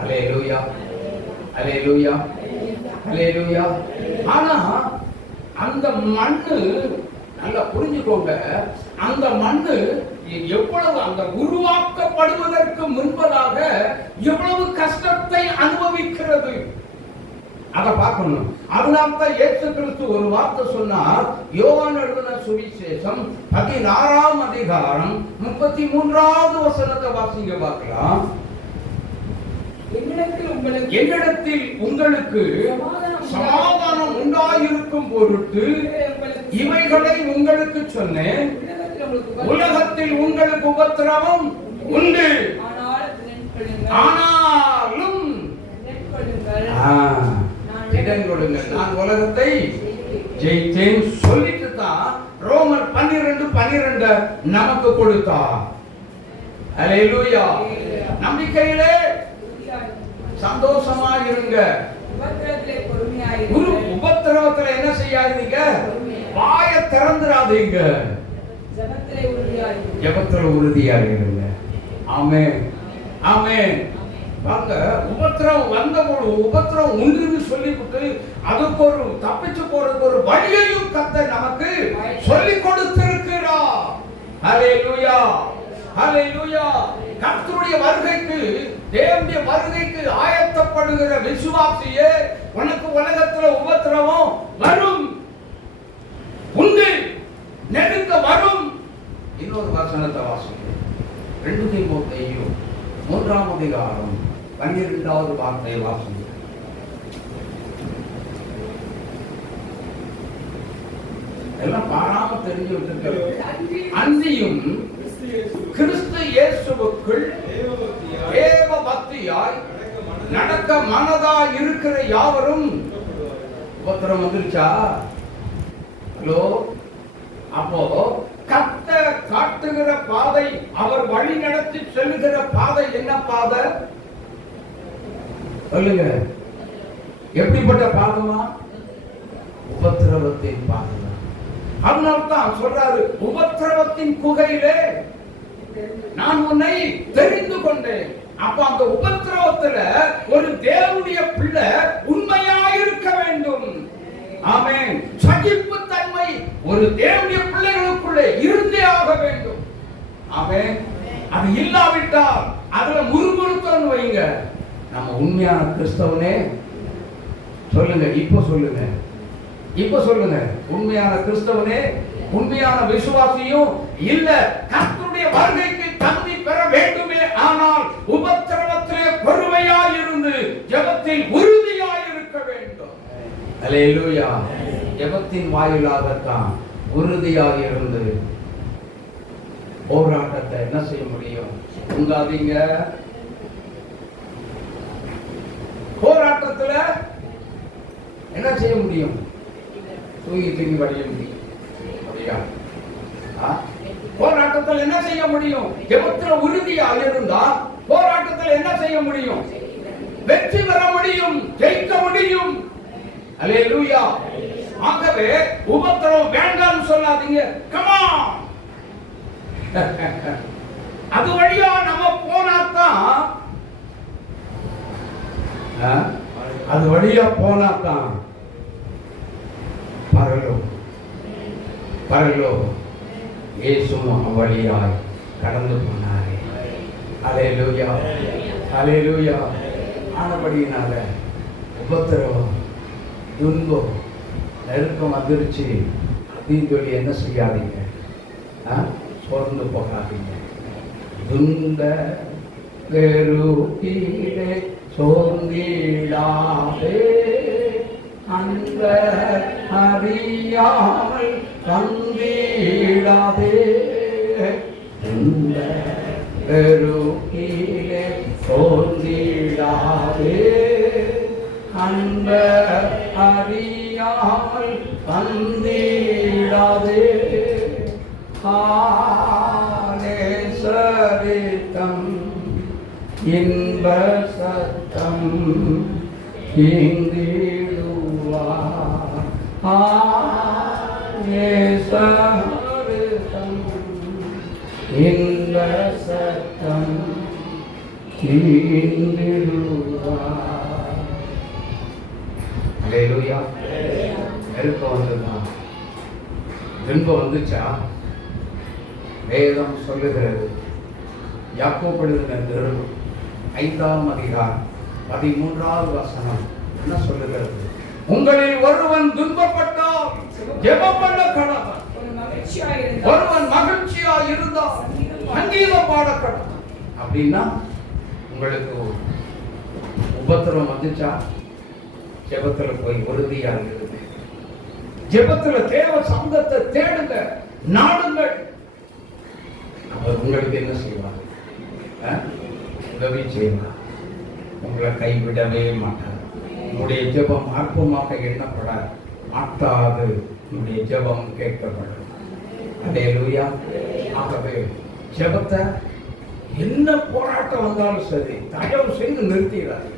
அல்லேலூயா, அல்லேலூயா, அல்லேலூயா. ஆனா அந்த மண்ணு நல்லா புரிஞ்சுக்கோங்க, அந்த மண்ணு எவ்வளவு அந்த உருவாக்கப்படுவதற்கு முன்பதாக எவ்வளவு கஷ்டத்தை அனுபவிக்கிறது அதை பார்க்கணும். அதனால்தான் இயேசு கிறிஸ்து ஒரு வார்த்தை சொன்னார். யோவான் எழுதின சுவிசேஷம் 16ஆம் அதிகாரம் 33வது வசனத்தை வாசிங்க பார்க்கலாம். என்னிடத்தில் உங்களுக்கு சமாதானம் உண்டாயிருக்கும் பொருட்டு இவைகளை உங்களுக்கு சொன்னேன். உலகத்தில் உங்களுக்கு உபத்திரவம் உண்டு, ஆனாலும் இடம் கொடுங்கள், நான் உலகத்தை ஜெயித்தேன் சொல்லிட்டு தான் ரோமர் 12:12 நமக்கு கொடுத்தார். அல்லேலூயா. நம்பிக்கையிலே சந்தோஷமா இருங்க. உபத்திரவத்துல என்ன செய்யாதீங்க, வாயை திறந்துடாதீங்க, ஜெபத்துல உறுதியா இருங்க. ஆமென், ஆமென். வாங்க, உபத்திரவம் வந்தபோது உபத்திரவம் உண்டுன்னு சொல்லிவிட்டு அதுக்கு ஒரு தப்பிச்சு போறதுக்கு ஒரு வழியையும் கர்த்தர் நமக்கு சொல்லி கொடுத்திருக்கிறார். ஹல்லேலூயா, ஹல்லேலூயா. கர்த்தருடைய வருகைக்கு, தேவனுடைய வருகைக்கு ஆயத்தப்படுகிற விசுவாசியே, உனக்கு உலகத்துல உபத்திரவம் வரும், உண்டு, நெருக்க வரும். இன்னொரு வசனத்தை வாசிங்க. 2 தீமோத்தேயு 3ஆம் அதிகாரம் 12வது வார்த்தையை வாசிங்க. எல்லாம் பாராம தெரிஞ்சு வச்சிருக்க. அன்றியும் கிறிஸ்து இயேசுவுக்குள் தேவ பக்தியாய் நடக்க மனதா இருக்கிற யாவரும். உபத்திரம் வந்துருச்சா? ஹலோ. அப்போ கர்த்தர் காட்டுகிற பாதை, அவர் வழி நடத்தி செல்லுகிற பாதை என்ன பாதை சொல்லுங்க? எப்படிப்பட்ட பாதமா? உபத்திரவத்தின் பாதை. அதனால்தான் சொல்றாரு, உபத்திரவத்தின் குகையிலே நான் உன்னை தெரிந்து கொண்டேன். அப்ப அந்த உபத்திரவத்துல ஒரு தேவனுடைய பிள்ளை உண்மையாயிருக்க வேண்டும். ஆமென். சகிப்பு தன்மை ஒரு தேவனுடைய பிள்ளைகளுக்குள்ளே இருந்தே ஆக வேண்டும். ஆமென். அது இல்லாவிட்டால் அதுல முறுமுறுத்தம் வைங்க. நம்ம உண்மையான கிறிஸ்தவனே சொல்லுங்க, இப்ப சொல்லுங்க, இப்ப சொல்லுங்க, உண்மையான கிறிஸ்தவனே, உண்மையான விசுவாசியும் இல்ல, கர்த்தருடைய வருகைக்கு தகுதி பெற வேண்டுமே. ஆனால் உபத்திரவத்திலே பொறுமையாய் இருந்து ஜெபத்தில் உறுதியாய் இருக்க வேண்டும். அல்லேலூயா. ஜெபத்தின் வாயிலாகத்தான் உறுதியாக இருந்து போராட்டத்தை என்ன செய்ய முடியும்? உங்காதீங்க. போராட்டத்துல என்ன செய்ய முடியும்? தூங்கி வடிய முடியும். அப்படியா? போராட்டத்தில் என்ன செய்ய முடியும்? ஜெபத்துல உறுதியாக இருந்தால் போராட்டத்தில் என்ன செய்ய முடியும்? வெற்றி பெற முடியும், ஜெயிக்க முடியும். அல்லேலூயா. ஆகவே உபத்திரவம் வேண்டாம்னு சொல்லாதீங்க. Come on. அது வழியா நம்ம போனாதான், அது வழியா போனாதான் பரலோ இயேசுவும் வழியாய் கடந்து போனாரே. அல்லேலூயா, அல்லேலூயா. ஆனபடியினால உபத்திரவம், துன்பம், நெருக்கம் வந்துருச்சு அப்படின்னு சொல்லி என்ன செய்யாதீங்க, சோர்ந்து போகாதீங்க. துன்ப வெறுப்பிலே சோர்ந்திடாதே, அந்த அறியாமல் கந்திடாதே. துன்ப வெறுப்பிலே சோர்ந்திடாதே, அன்ப அறியாமல் வந்திடாதே. சரித்தம் இன்ப சத்தம் இந்திடுவார். சரித்தம் இன்ப சத்தம் இந்திடுவார். அல்லேலூயா. நெருக்கம் வந்துதான், துன்பம் வந்துச்சா? வேதம் சொல்லுகிறது. யாக்கோபு எழுதின நிருபம் 5ஆம் அதிகாரம் 13வது வசனம் என்ன சொல்லுகிறது? உங்களில் ஒருவன் துன்பப்பட்டால் ஜெபம் பண்ண கடவன். ஒருவன் மகிழ்ச்சியா இருந்தால் சங்கீதம் பாட கடவன். அப்படின்னா உங்களுக்கு உபத்திரம் வந்துச்சா, ஜெபத்துல போய் உறுதியா இருக்குது. ஜெபத்துல தேவ சங்கத்தை தேடுங்க, நாடுங்கள். அவர் உங்களுக்கு என்ன செய்வார்? உதவி செய்வார். உங்களை கைவிடவே மாட்டார். உங்களுடைய ஜெபம் அற்பமாக எண்ணப்பட மாட்டாது. உங்களுடைய ஜெபம் கேட்கப்படும். அல்லேலூயா. ஆகவே ஜெபத்தை என்ன போராட்டம் வந்தாலும் சரி தயவு செய்து நிறுத்திடாது.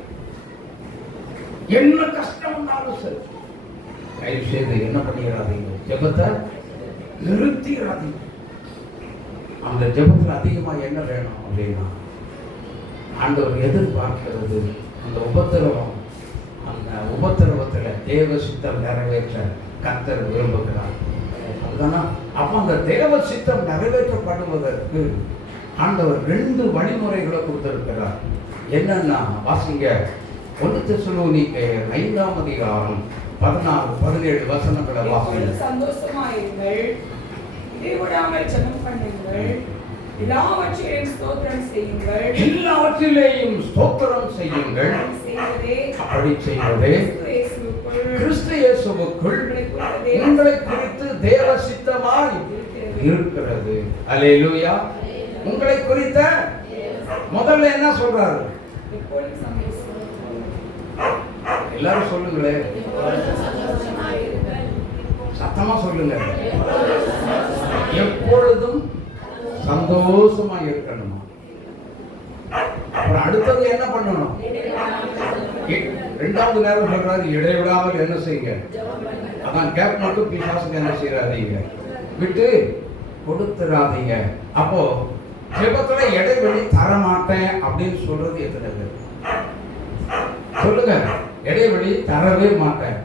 என்ன கஷ்டம் வந்தாலும் சரி தயவு செய்து என்ன பண்ணிடாதீங்க, ஜெபத்தை நிறுத்திடாதீங்க. அந்த ஜெபத்தில் அதிகமாக என்ன வேணும் அப்படின்னா, ஆண்டவர் எதிர்பார்க்கிறது அந்த உபத்திரவம். அந்த உபத்திரவத்தில் தேவ சித்தம் நிறைவேற்ற கர்த்தர் விரும்புகிறார். அதுதான். அப்போ அந்த தேவ சித்தம் நிறைவேற்றப்படுவதற்கு ஆண்டவர் 2 வழிமுறைகளை கொடுத்திருக்கிறார். என்னன்னா வாசிங்க, 1 தெசலோனிக்கேயர் 5ஆம் அதிகாரம் 16-17 வசனங்களை வாசிங்க. சந்தோஷமாயிருங்கள், இடைவிடாமல் ஜெபம் பண்ணுங்கள், எல்லாவற்றிலேயும் ஸ்தோத்திரம் செய்யுங்கள். எல்லாவற்றிலேயும் ஸ்தோத்திரம் செய்யுங்கள். அப்படி செய்வதே கிறிஸ்து இயேசுவுக்குள் உங்களை குறித்து தேவ சித்தமாய் இருக்கிறது. அல்லேலூயா. உங்களை குறித்த முதல்ல என்ன சொல்றாரு? எல்லாரும் சொல்லுங்களே, சத்தமா சொல்லுங்க. எப்பொழுதும் சந்தோஷமா இருக்கணுமா? அப்புறம் அடுத்தது என்ன பண்ணணும்? 2வது நேரம் சொல்றாரு, இடைவிடாமல் என்ன செய்யுங்க. அதான் கேப் மட்டும் பிசாசுக்கு என்ன செய்யறாதீங்க, விட்டு கொடுத்துறாதீங்க. அப்போ ஜெபத்துல இடைவெளி தரமாட்டேன் அப்படின்னு சொல்றது எத்தனை பேர் சொல்லுங்க? இடைவெளி தரவே மாட்டேன்.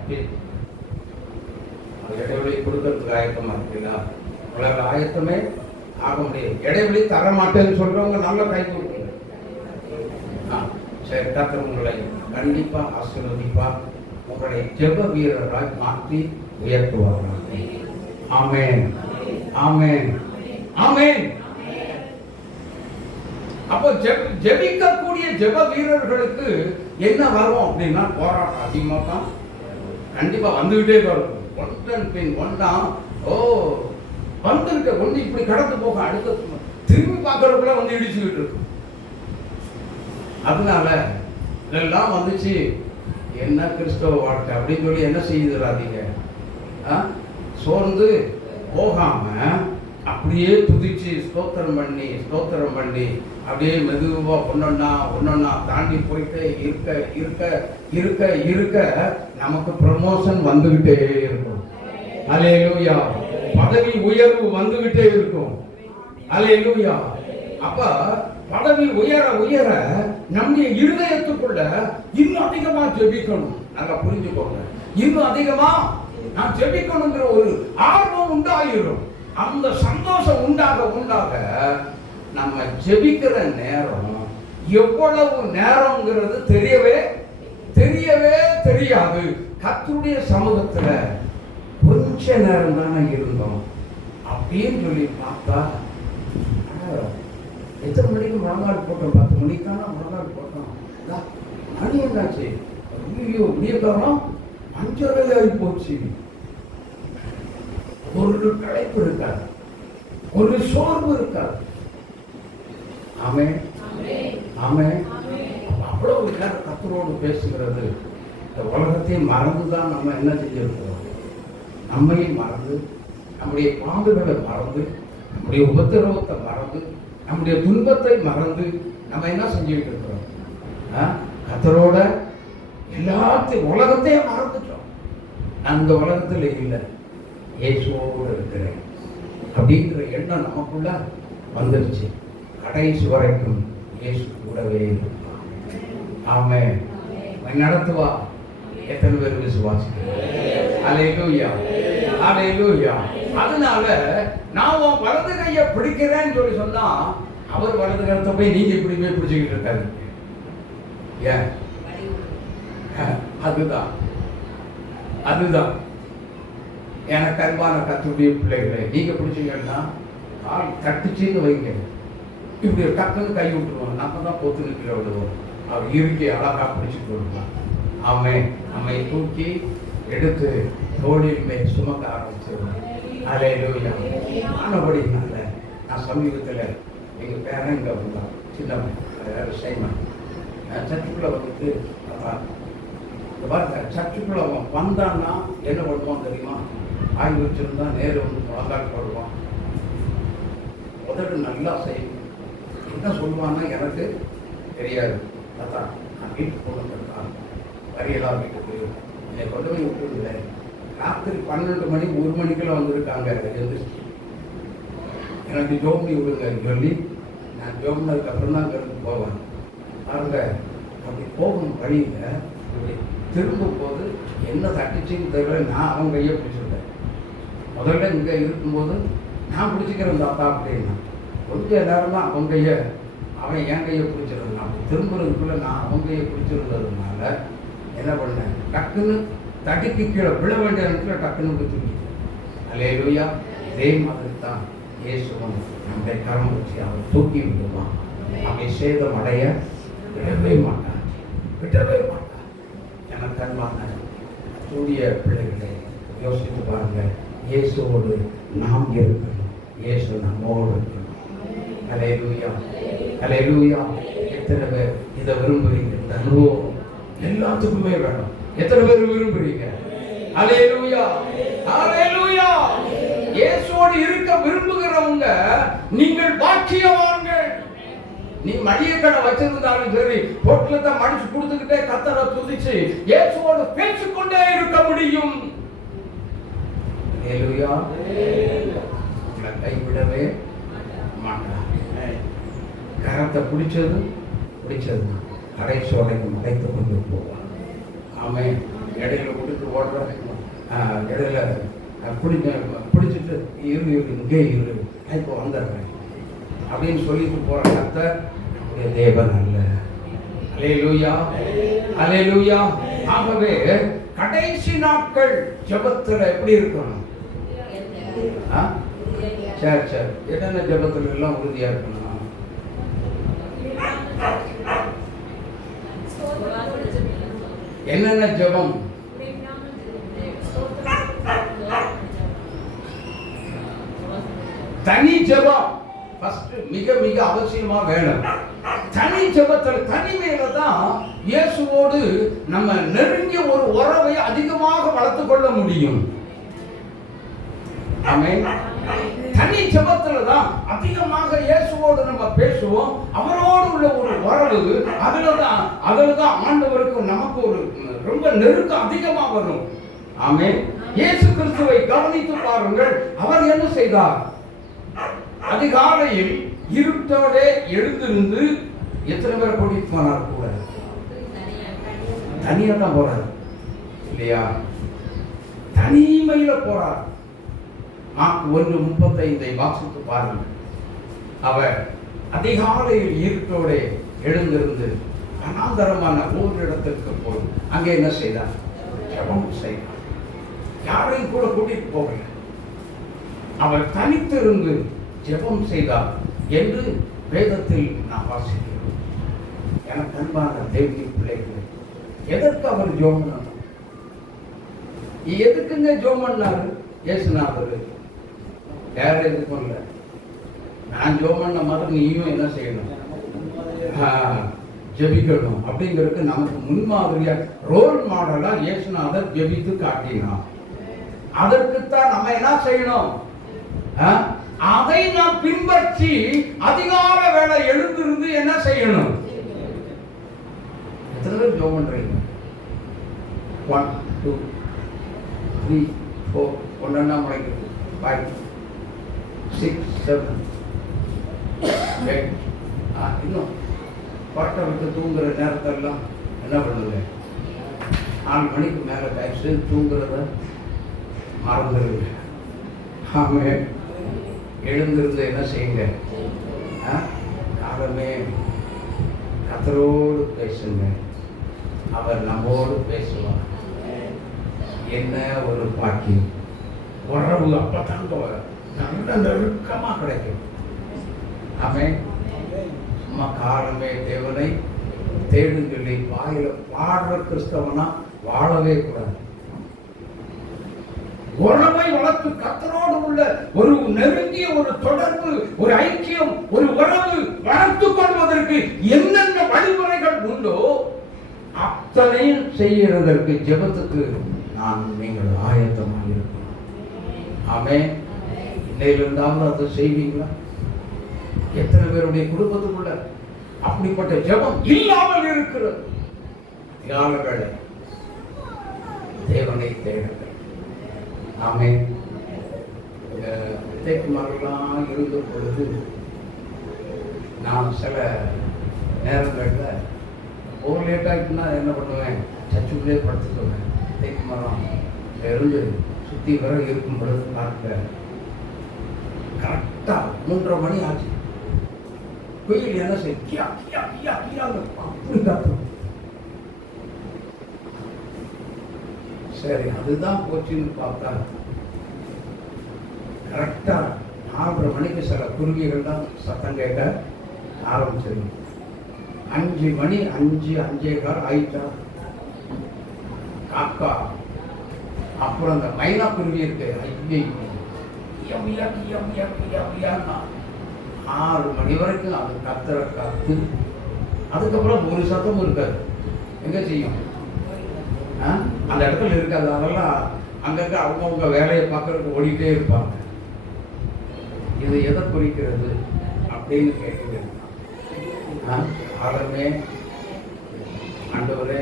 இடைவெளி கொடுக்கறதுக்கு ஆயத்தமா இருக்குல்ல? உலக ஆயத்தமே ஆக முடியும். இடைவெளி தர மாட்டேன்னு சொல்றவங்க நல்ல கை கொடுங்க. சரி, கர்த்தர் உங்களை கண்டிப்பா ஆசீர்வதிப்பா. உங்களை ஜெப வீரராய் மாற்றி உயர்த்துவார்கள். ஆமென், ஆமென், ஆமென். அப்போ ஜெபிக்கக்கூடிய ஜெப வீரர்களுக்கு என்ன வரும் அப்படின்னா, போராட்டம் அதிகமாக தான் கண்டிப்பா வந்துகிட்டே வரும். ஒன்றன் பின் ஒன்றாம் வந்திருக்க ஒன்று இப்படி கடந்து போக அடுத்த திரும்பி பார்க்கறதுக்குள்ள வந்து இடிச்சுக்கிட்டு இருக்கும். அதனால இதெல்லாம் வந்துச்சு, என்ன கிறிஸ்தவ வாழ்க்கை அப்படின்னு சொல்லி என்ன செய்துறாதீங்க. சோர்ந்து போகாம அப்படியே துதிச்சு ஸ்தோத்திரம் பண்ணி அப்படியே மெதுவா ஒன்னொன்னா தாண்டி போயிட்டே இருக்க நமக்கு ப்ரமோஷன் வந்துகிட்டே இருக்கும். அல்லேலூயா. பதவி உயர்வு வந்துகிட்டே இருக்கும். அல்லேலூயா. அப்ப பதவி உயர நம்முடைய இருதயத்துக்குள்ள இன்னும் அதிகமா ஜெபிக்கணும். நல்லா புரிஞ்சுக்கோங்க. இன்னும் அதிகமா நான் ஜெபிக்கணுங்கிற ஒரு ஆர்வம் உண்டாயிரும். அந்த சந்தோஷம் உண்டாக நம்ம ஜெபிக்கிற நேரம் எவ்வளவு நேரம்ங்கிறது தெரியவே தெரியாது. கர்த்தருடைய சமூகத்துல கொஞ்ச நேரம் தானே இருந்தோம் அப்படின்னு சொல்லி பார்த்தா, எத்தனை மணிக்கு முழங்கால் போட்டோம்? 10 மணிக்கு தானே முழங்கால் போட்டோம். மணி என்னாச்சு? ஐயோ, விடியக்காலம் 5:30 ஆகி போச்சு. ஒரு களைப்பு இருக்காது, ஒரு சோர்வு இருக்காது. ஆமென், ஆமென். அவ்வளவு நேரம் கர்த்தரோடு பேசுகிறது. இந்த உலகத்தையும் மறந்துதான் நம்ம என்ன செஞ்சிருக்கிறோம். நம்மையும் மறந்து, நம்முடைய பாடுகளை மறந்து, நம்முடைய உபத்திரவத்தை மறந்து, நம்முடைய துன்பத்தை மறந்து நம்ம என்ன செஞ்சுக்கிட்டு இருக்கிறோம்? கர்த்தரோட எல்லாத்தையும் உலகத்தையும் மறந்துட்டோம். அந்த உலகத்தில் இல்லை, இயேசுவோடு இருக்கிறேன் அப்படிங்கிற எண்ணம் நமக்குள்ள வந்துருச்சு. கடைசி வரைக்கும் இயேசு கூடவே இருப்பான். ஆமென். நடத்துவா. எத்தனை பேர் விசுவாசிக்கிறீங்க? அல்லேலூயா. ஹalleluya. அதனால நான் உன் வலது கையை பிடிக்கிறேன்னு சொல்லி சொன்னா அவர் வலது கரத்தை போய் நீங்க இப்படி போய் பிடிச்சிக்கிட்டு இருக்காரு. ஏன்? அதுதான் எனக்கு அன்பான கர்த்தருடைய பிள்ளைகளை நீங்க பிடிச்சீங்கன்னா கால் தட்டுச்சின்னு வைங்க, இப்படி டக்குன்னு கை விட்டுருவோம், நம்ம தான் பொத்து நிற்கிற விடுவோம். அவர் இருக்கி அழகா பிடிச்சிட்டு வருவான். நம்மை தூக்கி எடுத்து தோளில் மேல் சுமக்க ஆரம்பிச்சிருவான். ஹalleluya. ஆனபடினால நான் சமீபத்தில் எங்கள் பேரன் இங்கே வந்தான், சின்னவன் சைமன். சர்ச்சுக்குள்ளே வந்துட்டு சர்ச்சுக்குள்ளே அவன் வந்தான்னா என்ன பண்ணுவான் தெரியுமா? ஆய்வு வச்சிருந்தா நேரு வந்து வாங்காட்டு போடுவான், உதடு நல்லா செய்யும். என்ன சொல்லுவான்னா எனக்கு தெரியாது, தாத்தா நான் வீட்டுக்கு கொண்டு வந்திருக்கான், வரியெல்லாம் வீட்டுக்கு என்னை கொண்டு போய் விட்டுருந்தே. ராத்திரி 12 மணி 1 மணிக்கெல்லாம் வந்திருக்காங்க. எனக்கு ஜோம்பி விடுங்க சொல்லி நான் ஜோம்னதுக்கு அப்புறம் தான் அங்கே போவேன். பாருங்க, அப்படி போகும் வழியில் இப்படி திரும்பும் போது என்ன தட்டிச்சின்னு தெரியல, நான் அவன் கையை பிடிச்சிருந்தேன். முதல்ல இங்கே இருக்கும்போது நான் பிடிச்சிக்கிறேன் தாத்தா அப்படின்னா, கொஞ்ச நேரம் தான் அவன் கையை அவன் என் கையை பிடிச்சிருந்தான். அப்படி திரும்புறதுக்குள்ளே நான் அவன் கையை பிடிச்சிருந்ததுனால என்ன பண்ணேன், டக்குன்னு தட்டிக்கு கீழே விழ வேண்டிய இடத்துல டக்குன்னு பிடிச்சிருக்கேன். ஹல்லேலூயா. இதே மாதிரி தான் இயேசுவும் நம்முடைய கரம் வச்சு அவர் தூக்கி விடுவான். அப்படி சேதம் அடைய விடவே மாட்டான். எனக்கு அன்பான சூரிய பிள்ளைகளை யோசித்து பாருங்க, இயேசுவோடு நாம் இருக்கணும், இயேசு நம்மோடு இருக்கணும். ஹல்லேலூயா, ஹல்லேலூயா. எத்தனை பேர் இதை விரும்புறீங்க? இந்த அனுபவம் எல்லாத்துக்குமே வேணும். எத்தனை பேர் விரும்புறீங்க? ஹல்லேலூயா, ஹல்லேலூயா. இயேசுவோடு இருக்க விரும்புகிறவங்க நீங்கள் பாக்கியவான்கள். நீ மளிகை கடை வச்சிருந்தாலும் சரி, பொட்டலத்தை மடிச்சு கொடுத்துக்கிட்டே கர்த்தரை துதிச்சு இயேசுவோடு பேசிக்கொண்டே இருக்க முடியும். ஹல்லேலூயா. உங்களை கைவிடவே மாட்டார். கரத்தை பிடிச்சது கடைசி வரைக்கும் அடைத்து கொண்டு போவார். ஆமென். இடையில விட்டுட்டு ஓடுற இடையில பிடிச்சிட்டு இரு இங்கே இரு, இப்போ வந்துடுறேன் அப்படின்னு சொல்லிட்டு போற கர்த்தர் நம்முடைய தேவன் அல்ல. ஹல்லேலூயா, ஹல்லேலூயா. ஆகவே கடைசி நாட்கள் ஜெபத்துல எப்படி இருக்கணும்? சரி என்னென்ன ஜெபத்துல எல்லாம் உறுதியா இருக்கணும்? என்னென்ன ஜெபம்? தனி ஜெபம் ஃபர்ஸ்ட் மிக மிக அவசியமா வேணும். தனி ஜெபத்தில் தனிமையில தான் இயேசுவோடு நம்ம நெருங்கிய ஒரு உறவை அதிகமாக வளர்த்துக் கொள்ள முடியும். ஆமென். தனி ஜெபத்துல தான் அதிகமாக இயேசுவோடு நம்ம பேசுவோம். அவரோடு உள்ள ஒரு உறவு அதுலதான் ஆண்டவருக்கு நமக்கு ஒரு ரொம்ப நெருக்கம் அதிகமா வரும். ஆமென். இயேசு கிறிஸ்துவை கவனித்து பாருங்கள். அவர் என்ன செய்தார்? அதிகாலையில் இருட்டோட எழுந்திருந்து எத்தனை பேரை கூட்டிட்டு போனார்? கூட தனியா தான் போறார் இல்லையா? தனிமையில போறார். 1:35 வாசித்து பாருங்க. அவர் அதிகாலையில் இருட்டோட எழுந்திருந்து அனாந்தரமான ஓரிடத்திற்கு போய் அங்கே என்ன செய்தார்? ஜெபம் செய்தார். யாரையும் கூட கூட்டிட்டு போகல. அவர் தனித்திருந்து ஜெபம் செய்தார் என்று வேதத்தில் நாம் வாசிக்கிறோம். எனக்கு அன்பான தேவனுடைய பிள்ளைகளே, எதற்கு அவர் ஜெபம் பண்ணார்? எதுக்குங்க ஜெபம் பண்ணாரு இயேசுநாதர்? வேற எதுக்கும் இல்லை. நான் ஜெபம் பண்ண மாதிரி நீயும் என்ன செய்யணும்? ஜெபிக்கணும். அப்படிங்கிறதுக்கு நமக்கு முன்மாதிரியா ரோல் மாடலா இயேசுநாதர் ஜெபித்து காட்டினார். அதற்குத்தான் நம்ம என்ன செய்யணும்? அதை நாம் பின்பற்றி அதிகால வேளை எழுந்திருந்து என்ன செய்யணும்? எத்தனை பேர் ஜெபம் பண்றீங்க? 1 2 3 4 ஒன்னா முளைக்கிறது. 5 6 7 8 இன்னும் பாட்டை விட்டு தூங்குற நேரத்தெல்லாம் என்ன பண்ணுங்க? 4 மணிக்கு மேல தயவுசெய்து தூங்குறத மறந்துடுங்க. ஆமென். எழுந்திருந்து என்ன செய்யுங்க? காலமே கர்த்தரோடு பேசுங்க. அவர் நம்மோடு பேசுவார். என்ன ஒரு பாக்கியம்! உறவு அப்பதான் நல்ல நெருக்கமா கிடைக்கும். ஆமென். சும்மா காலமே தேவனை தேடும் சொல்லி வாயில பாடுற கிறிஸ்தவனா வாழவே கூடாது. உறவை வளர்த்து கர்த்தரோடு உள்ள ஒரு நெருங்கிய ஒரு தொடர்பு, ஒரு ஐக்கியம், ஒரு உறவு வளர்த்துக் கொள்வதற்கு என்னென்ன வழிமுறைகள் உண்டோ அத்தனையும் செய்யறதற்கு ஜெபத்துக்கு நீங்கள் ஆயத்தமாக இருக்கணும். ஆமென். இன்னையிலிருந்தாவது அதை செய்வீங்களா? எத்தனை பேருடைய குடும்பத்துக்குள்ள அப்படிப்பட்ட ஜெபம் இல்லாமல் இருக்கிறது? கால வேளை தேவனை தேடுங்கள். ஆமென். தேக்குமாரெல்லாம் இருந்த பொழுது நான் சில நேரங்களில் ஒரு லேட்டாகிட்டுனா என்ன பண்ணுவேன்? சர்ச்சுக்குள்ளே படுத்துக்குவேன். தேக்குமரம் இருந்து சுற்றி வர இருக்கும் பொழுது பார்க்க கரெக்டாக 3:30 மணி ஆச்சு. கோயில் என்ன செய்ய அப்படி காத்தும். சரி, அதுதான் போச்சுன்னு பார்த்தா கரெக்டா 4:30 மணிக்கு சில குருவிகள் தான் சத்தம் கேட்க ஆரம்பிச்சது. 5 மணி 5:15 ஆயிட்டா காக்கா, அப்புறம் அந்த மைனா குருவி இருக்கு, 6 மணி வரைக்கும் அது கத்துற காத்து. அதுக்கப்புறம் ஒரு சத்தமும் இருக்காது. எங்க செய்யும்? அந்த இடத்துல இருக்காது. அதெல்லாம் அங்கங்க அவங்கவுங்க வேலையை பார்க்கறதுக்கு ஓடிட்டே இருப்பாங்க. இது எதை குறிக்கிறது அப்படின்னு கேட்குது. ஆகவே ஆண்டவரே,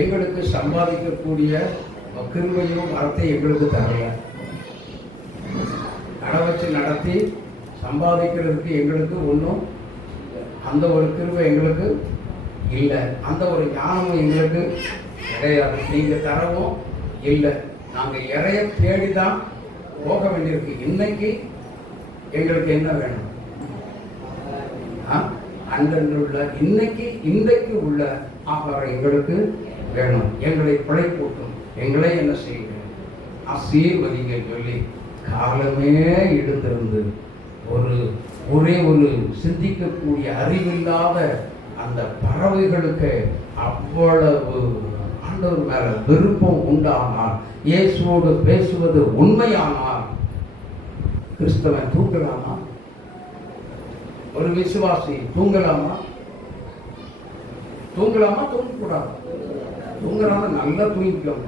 எங்களுக்கு சம்பாதிக்கக்கூடிய கிருபையும் வரத்தை எங்களுக்கு தரல. கடை வச்சு நடத்தி சம்பாதிக்கிறதுக்கு எங்களுக்கு ஒன்றும் அந்த ஒரு கிருபை எங்களுக்கு இல்லை. அந்த ஒரு ஞானமும் எங்களுக்கு கிடையாது. நீங்கள் தரவும் இல்லை. நாங்கள் இறைய தேடிதான் போக வேண்டியிருக்கு. இன்னைக்கு எங்களுக்கு என்ன வேணும்? அன்றன்று உள்ள இன்றைக்கு உள்ள ஆகாரம் எங்களுக்கு வேணும். எங்களை பிழைப்பூட்டும். எங்களை என்ன செய்யுங்க? ஆசீர்வதிங்க சொல்லி காலமே எழுந்திருந்து ஒரே ஒரு சிந்திக்கக்கூடிய அறிவில்லாத அந்த பறவைகளுக்கு அவ்வளவு ஆண்டவர் மேல விருப்பம் உண்டானால், இயேசுவோடு பேசுவது உண்மையானால் கிறிஸ்தவன் தூங்கலாமா? ஒரு விசுவாசி தூங்கலாமா? தூங்கக்கூடாது. தூங்குறாம நல்லா தூங்கிக்கலாம்.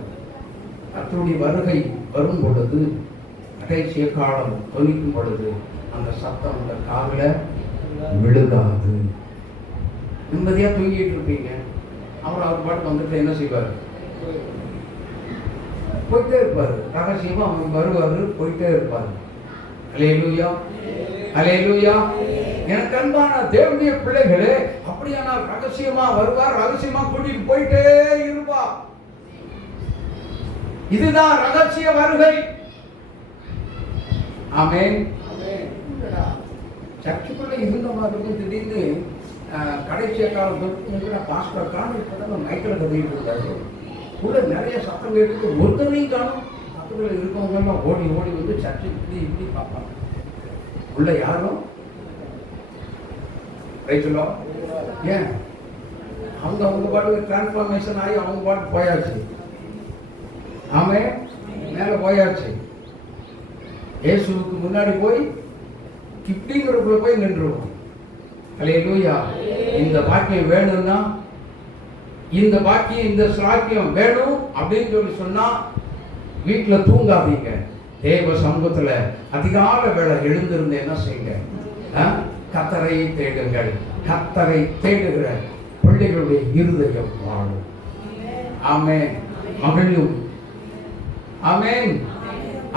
கர்த்தருடைய வருகை வரும் பொழுது, கடைசிய காலம் தொனிக்கும் பொழுது அந்த சத்தம் அந்த காதில் விழுகாது. நிம்மதியா தூங்கிட்டு இருப்பீங்க. அவர் பாட்டு வந்துட்டு என்ன செய்வார்? போயிட்டே இருப்பாரு. ரகசியமா அவன் வருவாரு, போயிட்டே இருப்பாரு. அல்லேலூயா, அல்லேலூயா. எனக்கு அன்பான தேவனுடைய பிள்ளைகளே, அப்படியானால் ரகசியமா வருவார், ரகசியமா கூட்டிட்டு போயிட்டே இருப்பார். இதுதான் ரகசிய வருகை. ஆமென். சர்ச்சுக்குள்ள இருந்த மாதிரி திடீர்னு கடைசிய காலம் பாஸ்டர் காணும் இப்பதான் மைக்கில் கட்டிட்டு இருக்காரு. உள்ள நிறைய சத்தம் கேட்டு ஒருத்தரையும் காணும். சத்தத்தில் இருக்கவங்க எல்லாம் ஓடி வந்து சர்ச்சை இப்படி பார்ப்பாங்க. உள்ள யாரும் ரைட்டுலோ ஏன் அவங்க பாட்டுக்கு டிரான்ஸ்ஃபார்மேஷன் ஆகி அவங்க பாட்டு போயாச்சு. ஆமே, மேலே போயாச்சு. இயேசுவுக்கு முன்னாடி போய் கிப்டிங்கிறதுக்குள்ள போய் நின்றுவோம். அல்லேலூயா. இந்த பாக்கியம் வேணும்னா, இந்த பாக்கியம் இந்த சாக்கியம் வேணும் அப்படின்னு சொல்லி சொன்னா வீட்டில் தூங்காதீங்க. தேவ சமூகத்துல அதிகால வேளை எழுந்திருந்து என்ன செய்யுங்க? கர்த்தரை தேடுங்கள். கர்த்தரை தேடுகிற பிள்ளைகளுடைய இருதயம் வாழும். ஆமென். மகிழும். ஆமென்,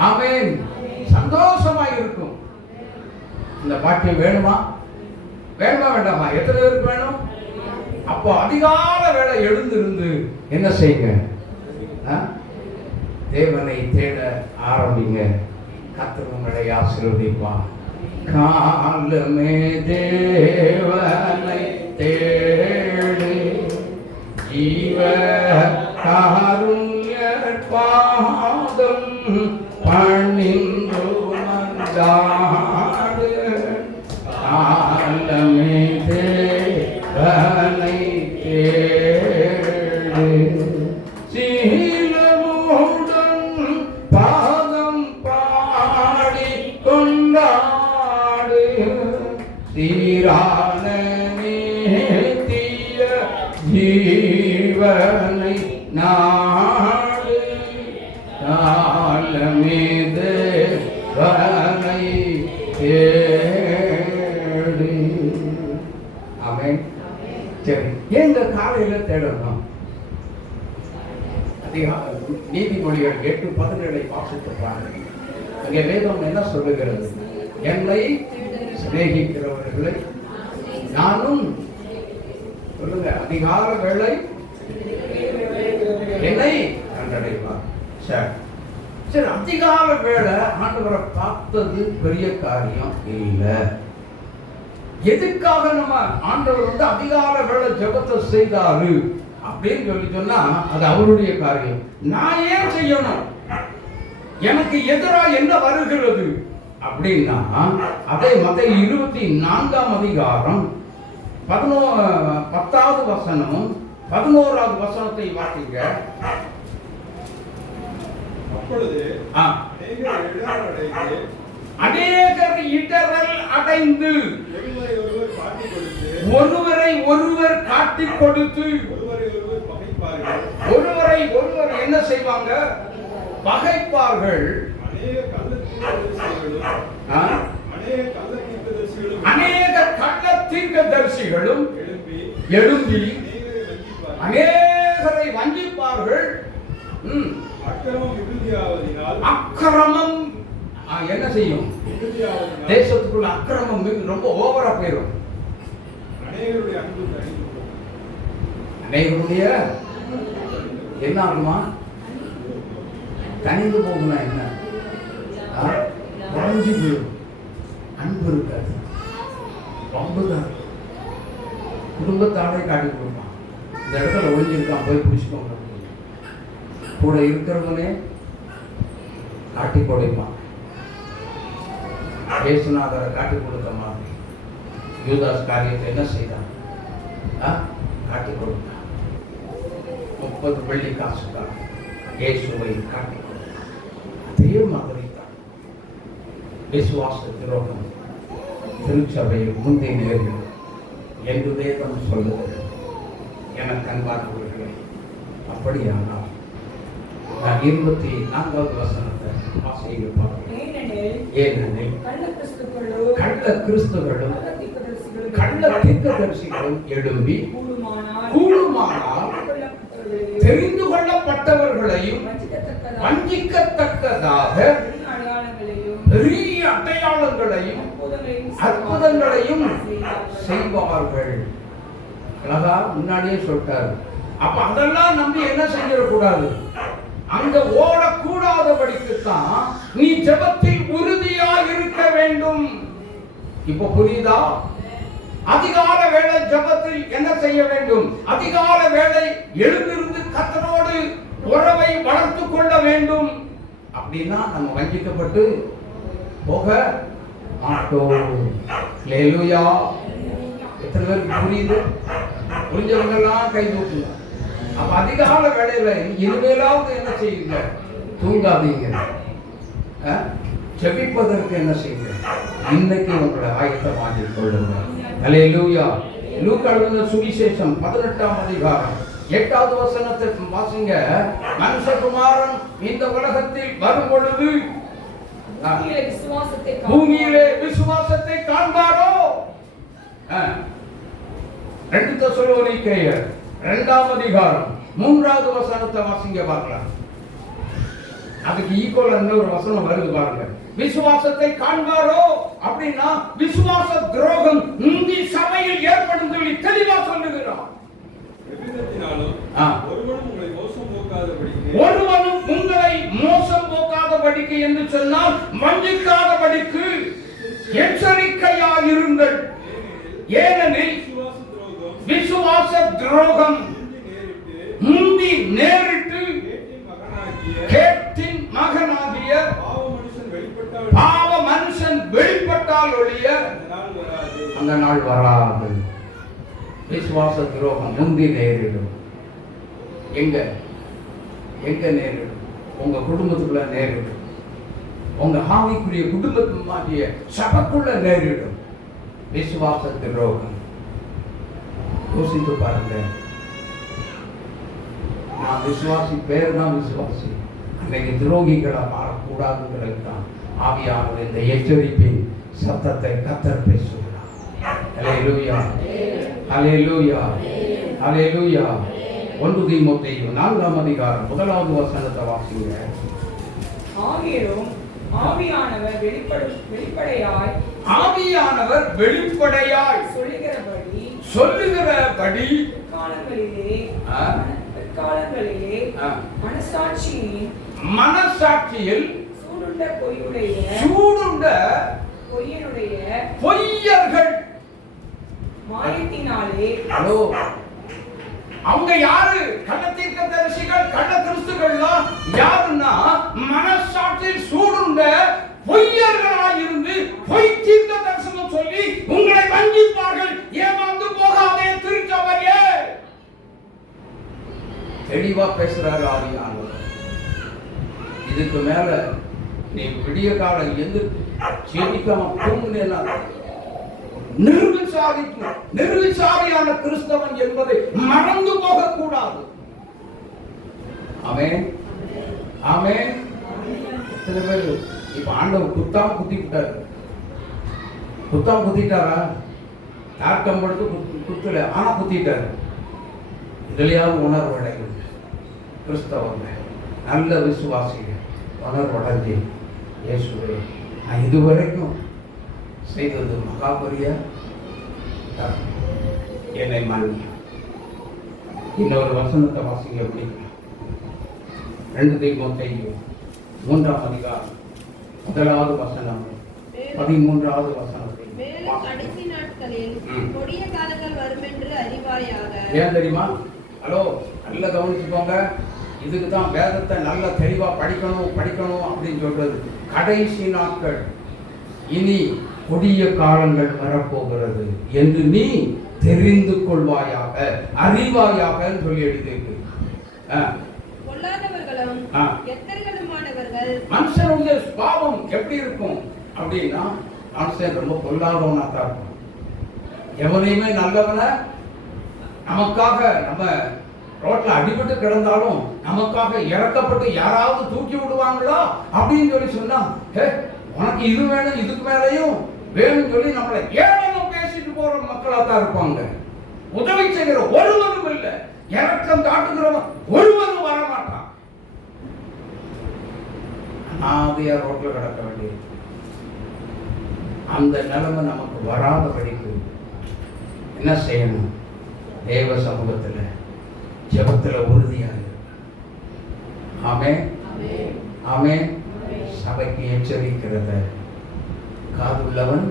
ஆமென். சந்தோஷமாக இருக்கும். இந்த பாக்கியம் வேணுமா வேண்டாமா? எத்தனை பேருக்கு வேணும்? அப்போ அதிகால வேளை எழுந்திருந்து என்ன செய்யுங்க? தேவனை தேட ஆரம்பிங்க. கர்த்தர் உங்களை ஆசீர்வதிப்பார். காலமே தேவனை தேடு, ஜீவ காருண்யர் பாதம் பணிந்து வந்தாடு. காலமே தேவனை தேடு, சீலமுடன் பாதம் பாடி கொண்டாடு. சீரான நித்திய ஜீவனை நாடு. காலமே தேவனை தேடு. ஆமென். சரி, எங்க காலையில தேடணும்? நீதிமொழிகள் 8:17 வாசித்து பாருங்க. அங்கே வேதம் என்ன சொல்லுகிறது? என்னை சிநேகிக்கிறவர்களை நானும், சொல்லுங்க, அதிகால வேளை என்னை கண்டடைவார். சரி சரி, அதிகால வேளை ஆண்டவரை பார்த்தது பெரிய காரியம் இல்லை. எதுக்காக நம்ம ஆண்டவர் அதிகால வேளை ஜெபத்தை செய்தாரு அப்படின்னு சொல்லி சொன்னா அது அவருடைய காரியம். நான் ஏன் செய்யணும்? எனக்கு எதிராக என்ன வருகிறது அப்படின்னா, அதே மத்தேயு 24ஆம் அதிகாரம் 10வது வசனமும் 11வது வசனத்தை வாசிங்க. அப்பொழுது அநேகர் இடறல் அடைந்து ஒருவரை ஒருவர் காட்டிக் கொடுத்து ஒருவரை ஒருவர் என்ன செய்வாங்க? பகைப்பார்கள். அநேக கள்ள தீர்க்கதரிசிகளும் எழும்பி அநேகரை வஞ்சிப்பார்கள். அக்கிரமம் என்ன செய்யும்? தேசத்துக்குள்ள அக்கிரமம் ரொம்ப ஓவரா போயிடும். அநேகருடைய என்ன ஆகுமா? கனிந்து போகுனா என்ன? குறைஞ்சி போயிடும். அன்பு இருக்காது, ரொம்பதான். குடும்பத்தாலே காட்டி கொடுப்பான். இந்த இடத்துல ஒளிஞ்சிருக்கான், போய் பிடிச்சிக்கோங்க. கூட இருக்கிறவனே காட்டி கொடுப்பான். இயேசுநாதரை காட்டி கொடுத்த மாதிரி யூதாஸ் காரியத்தை என்ன செய்தான்? காட்டி கொடுத்தான். 30 வெள்ளி காசுக்காக இயேசுவை காட்டி கொடுத்தான். அதே மாதிரி தான் விசுவாச துரோகம் திருச்சபையில் முந்தைய நேர்கள் என்று வேதம் சொல்லுகிறது. எனக்கு அன்பானவர்களே, அப்படியானால் நான் 24வது வசனத்தை வாசிக்க பார்க்கிறேன். ஏனெனில் கள்ள கிறிஸ்துகளும் கள்ள தீர்க்கதரிசிகளும் எழும்பி கூடுமானால் தெரிந்து கொள்ளப்பட்டவர்களையும் வஞ்சிக்கத்தக்கதாக பெரிய அடையாளங்களையும் அற்புதங்களையும் செய்வார்கள். அழகா முன்னாடியே சொல்லிட்டாரு. அப்ப அதெல்லாம் நம்பி என்ன செஞ்சிடக்கூடாது? அங்க ஓடக்கூடாதபடிக்குத்தான் நீ ஜெபத்தில் உறுதியா இருக்க வேண்டும். இப்ப புரியுதா? அதிகால வேளை ஜெபத்தில் என்ன செய்ய வேண்டும்? அதிகால வேளை எழுந்திருந்து கர்த்தரோடு உறவை வளர்த்துக் கொள்ள வேண்டும். அப்படின்னா நம்ம வஞ்சிக்கப்பட்டு போக மாட்டோம். ஹல்லேலூயா. எத்தனை பேருக்கு புரியுது? புரிஞ்சவங்க எல்லாம் கை தூக்குங்க. அப்ப அதிகால வேளையில இனிமேலாவது என்ன செய்யுங்க? தூங்காதீங்க. ஜெபிப்பதற்கு என்ன செய்யுங்க? இன்னைக்கு உங்களை ஆயத்தமாக்கிக் கொள்ளுங்க. ஹல்லேலூயா. லூக்கா எழுதின சுவிசேஷம் 18ஆம் அதிகாரம் 8வது வசனத்தை வாசிங்க. மனுஷகுமாரன் இந்த உலகத்தில் வரும் பொழுது பூமியிலே விசுவாசத்தை காண்பாரோ? 2 தெசலோனிக்கேயர் 2ஆம் அதிகாரம் 3வது வசனத்தை வாசிங்க பார்க்கலாம். அதுக்கு ஈக்குவலா இன்னொரு வசனம் வருது பாருங்க. விசுவாசத்தை காண்பாரோ அப்படின்னா விசுவாச துரோகம் இந்த சபையில் ஏற்படும் சொல்லி தெளிவா சொல்லுகிறார். ஒருவனும் உங்களை வஞ்சிக்காதபடிக்கு எச்சரிக்கையாயிருங்கள். ஏனெனில் விசுவாச துரோகம் முந்தி நேரிட்டு கேட்டின் மகனாகிய பாவ மனுஷன் வெளிப்பட்டால் ஒழிய அந்த நாள் வராது. விசுவாச துரோகம் முந்தி நேரிடும். எங்க நேரிடும்? உங்க குடும்பத்துக்குள்ள நேரிடும். உங்க ஆவிக்குரிய குடும்பத்துமாகிய சபைக்குள்ள நேரிடும் விசுவாச துரோகம். யோசித்து பாருங்க. நான் விசுவாசி, பேர் தான் விசுவாசி, அன்னைக்கு துரோகிகளை மாறக்கூடாதுங்கிறது தான் ஆவியானவர் இந்த எச்சரிப்பின் சத்தத்தை கர்த்தர் பேசுகிறார். அல்லேலூயா, அல்லேலூயா, அல்லேலூயா. 1 தீமோத்தேயு 4ஆம் அதிகாரம் 1வது வசனத்தை வாசிங்க. ஆகிலும் ஆவியானவர் வெளிப்படையாய் சொல்லுகிறபடி பிற்காலங்களிலே மனசாட்சியில் சூடுண்ட பொய்யர்கள் மாயத்தினாலே. அவங்க யாரு? கள்ளத்தீர்க்கதரிசிகள், கள்ள கிறிஸ்துக்கள்லாம் யாருன்னா மனசாட்சியில் சூடுண்ட பொய்யர்களாயிருந்து பொய் தீர்க்க தரிசனம் சொல்லி உங்களை வஞ்சிப்பார்கள். ஏமாந்து போகாதே திருச்சபையே. தெளிவா பேசுறாரு ஆவியானவர். இதுக்கு மேல நீ விடிய காலம் எந்த ஜெபிக்காம தூங்குனேன்னா நிர்விசாரியான கிறிஸ்தவன் என்பதை மறந்து போக கூடாது. ஆமென், ஆமென். சில பேர் இப்ப ஆண்டவர் குத்தாம குத்திட்டாரா? தாக்கம் படுத்து குத்தல, ஆனா குத்திட்டாரு. இதுலயாவது உணர்வு அடையும். கிறிஸ்தவங்க நல்ல விசுவாசிகள் உணர்வடைஞ்சு இயேசுவே நான் இதுவரைக்கும் செய்தது மகாபரிய என்னை மன்னி. இன்னொரு வசனத்தை வாசிங்க. எப்படி 2 தீமோத்தேயு 3ஆம் அதிகாரம் 1வது வசனம் 13வது வசனத்தை. கடைசி நாட்களில் கொடிய காலங்கள் வரும் என்று அறிவாயாக. ஏன் தெரியுமா? ஹலோ, நல்ல கவனிச்சுக்கோங்க. இதுக்கு தான் வேதத்தை நல்ல தெளிவா படிக்கணும் அப்படின்னு சொல்றது. கடைசி நாட்கள், இனி கொடிய காலங்கள் வரப்போகிறது என்று நீ தெரிந்து கொள்வாயாக, அறிவாயாக சொல்லி எழுதியிருக்கு. பொல்லாதவர்களும் எத்தர்களுமானவர்கள். மனுஷனுடைய பாவம் எப்படி இருக்கும் அப்படின்னா, மனுஷன் ரொம்ப பொல்லாதவனா தான் இருக்கும். எவனையுமே நல்லவன நமக்காக, நம்ம ரோட்ல அடிபட்டு கிடந்தாலும் நமக்காக இறக்கப்பட்டு யாராவது தூக்கி விடுவாங்களா அப்படின்னு சொல்லி சொன்னா, உனக்கு இது வேணும், இதுக்கு மேலையும் வேணும் சொல்லி நம்மளை ஏளனம் பேசிட்டு போற மக்களா தான் இருப்பாங்க. உதவி செய்கிற ஒருவனும் இல்லை, இறக்கம் காட்டுகிறவன் ஒருவனும் வரமாட்டான். அனாதையா ரோட்ல கிடக்க வேண்டியது. அந்த நிலைமை நமக்கு வராதபடிக்கு என்ன செய்யணும்? தேவ சமூகத்துல ஜெபத்துல உறுதியாக. ஆமென், ஆமென். சபைக்கு எச்சரிக்கிறத காதுள்ளவன்.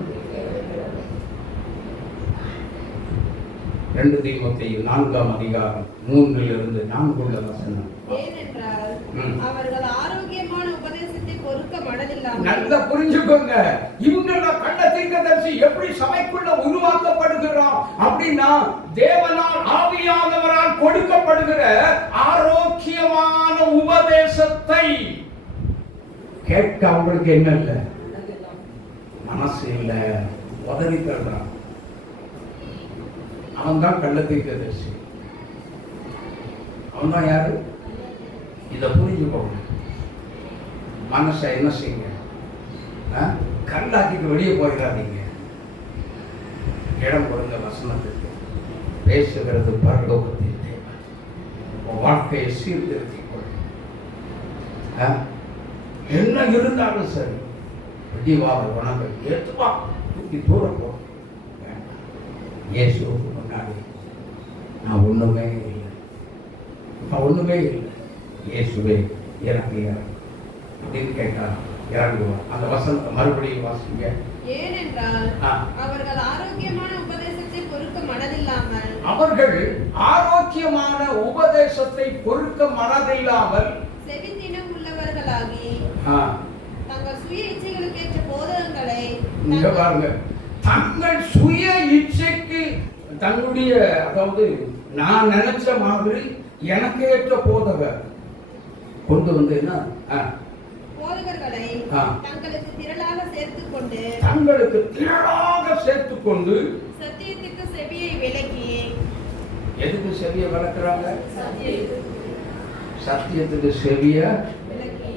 2 தீமோத்தேயு 4ஆம் அதிகாரம் 3லிருந்து 4 வசனம். ஏனென்றால் அவர்கள் ஆரோக்கியமான உபதேசத்தை பொறுக்க மனதில்லாமல். நல்லா புரிஞ்சுக்கோங்க. இவங்களோட கள்ள தீர்க்கதரிசி எப்படி சபைக்குள்ள உருவாக்கப்படுகிறான் அப்படின்னா, தேவனால் ஆவியானவரால் கொடுக்கப்படுகிற ஆரோக்கியமான உபதேசத்தை கேட்க அவங்களுக்கு என்ன இல்ல, மனசு இல்ல, உதறி தள்ளுறான். அவன் தான் கள்ள தீர்க்கதரிசி. அவன் தான் யாரு? இதை புரிஞ்சுக்கோங்க. மனசை என்ன செய்யுங்க? கல்லாக்கிட்டு வெளியே போயிடாதீங்க. இடம் கொடுங்க வசனத்துக்கு. பேசுகிறது பரலோகத்தின் தேவன். வாழ்க்கையை சீர்திருத்திக் கொள். என்ன இருந்தாலும் சரி, வெடிவாத குணங்கள் ஏற்றுவா, தூக்கி தூரம் போ. இயேசுவுக்கு முன்னாடி நான் ஒண்ணுமே இல்லை, இயேசுவே எனக்கு அப்படின்னு கேட்டா இறங்குவார். அந்த வசனத்தை மறுபடியும் வாசிங்க. ஏனென்றால் ஆ. அவர்கள் ஆரோக்கியமான உபதேசத்தை பொறுக்க மனதில்லாமல் அவர்கள் ஆரோக்கியமான உபதேசத்தை பொறுக்க மனதில்லாமல் செவித்தினம் உள்ளவர்களாகி ஆ, தங்கள் சுய இச்சைகளுக்கேற்ற போதகங்களை இங்க பாருங்க, தங்கள் சுய இச்சைக்கு தன்னுடைய, அதாவது நான் நினைச்ச மாதிரி எனக்கு ஏற்ற போதகர் கொண்டு வந்து என்ன போதகர்களை ஆ. தங்களுக்கு திரளாக சேர்த்துக் கொண்டு தங்களுக்கு திரளாக சேர்த்துக் கொண்டு சத்தியத்துக்கு செவியை விலக்கி எதுக்கு செவிய வளர்க்குறாங்க? சத்தியத்துக்கு சத்தியத்துக்கு செவிய. விலக்கி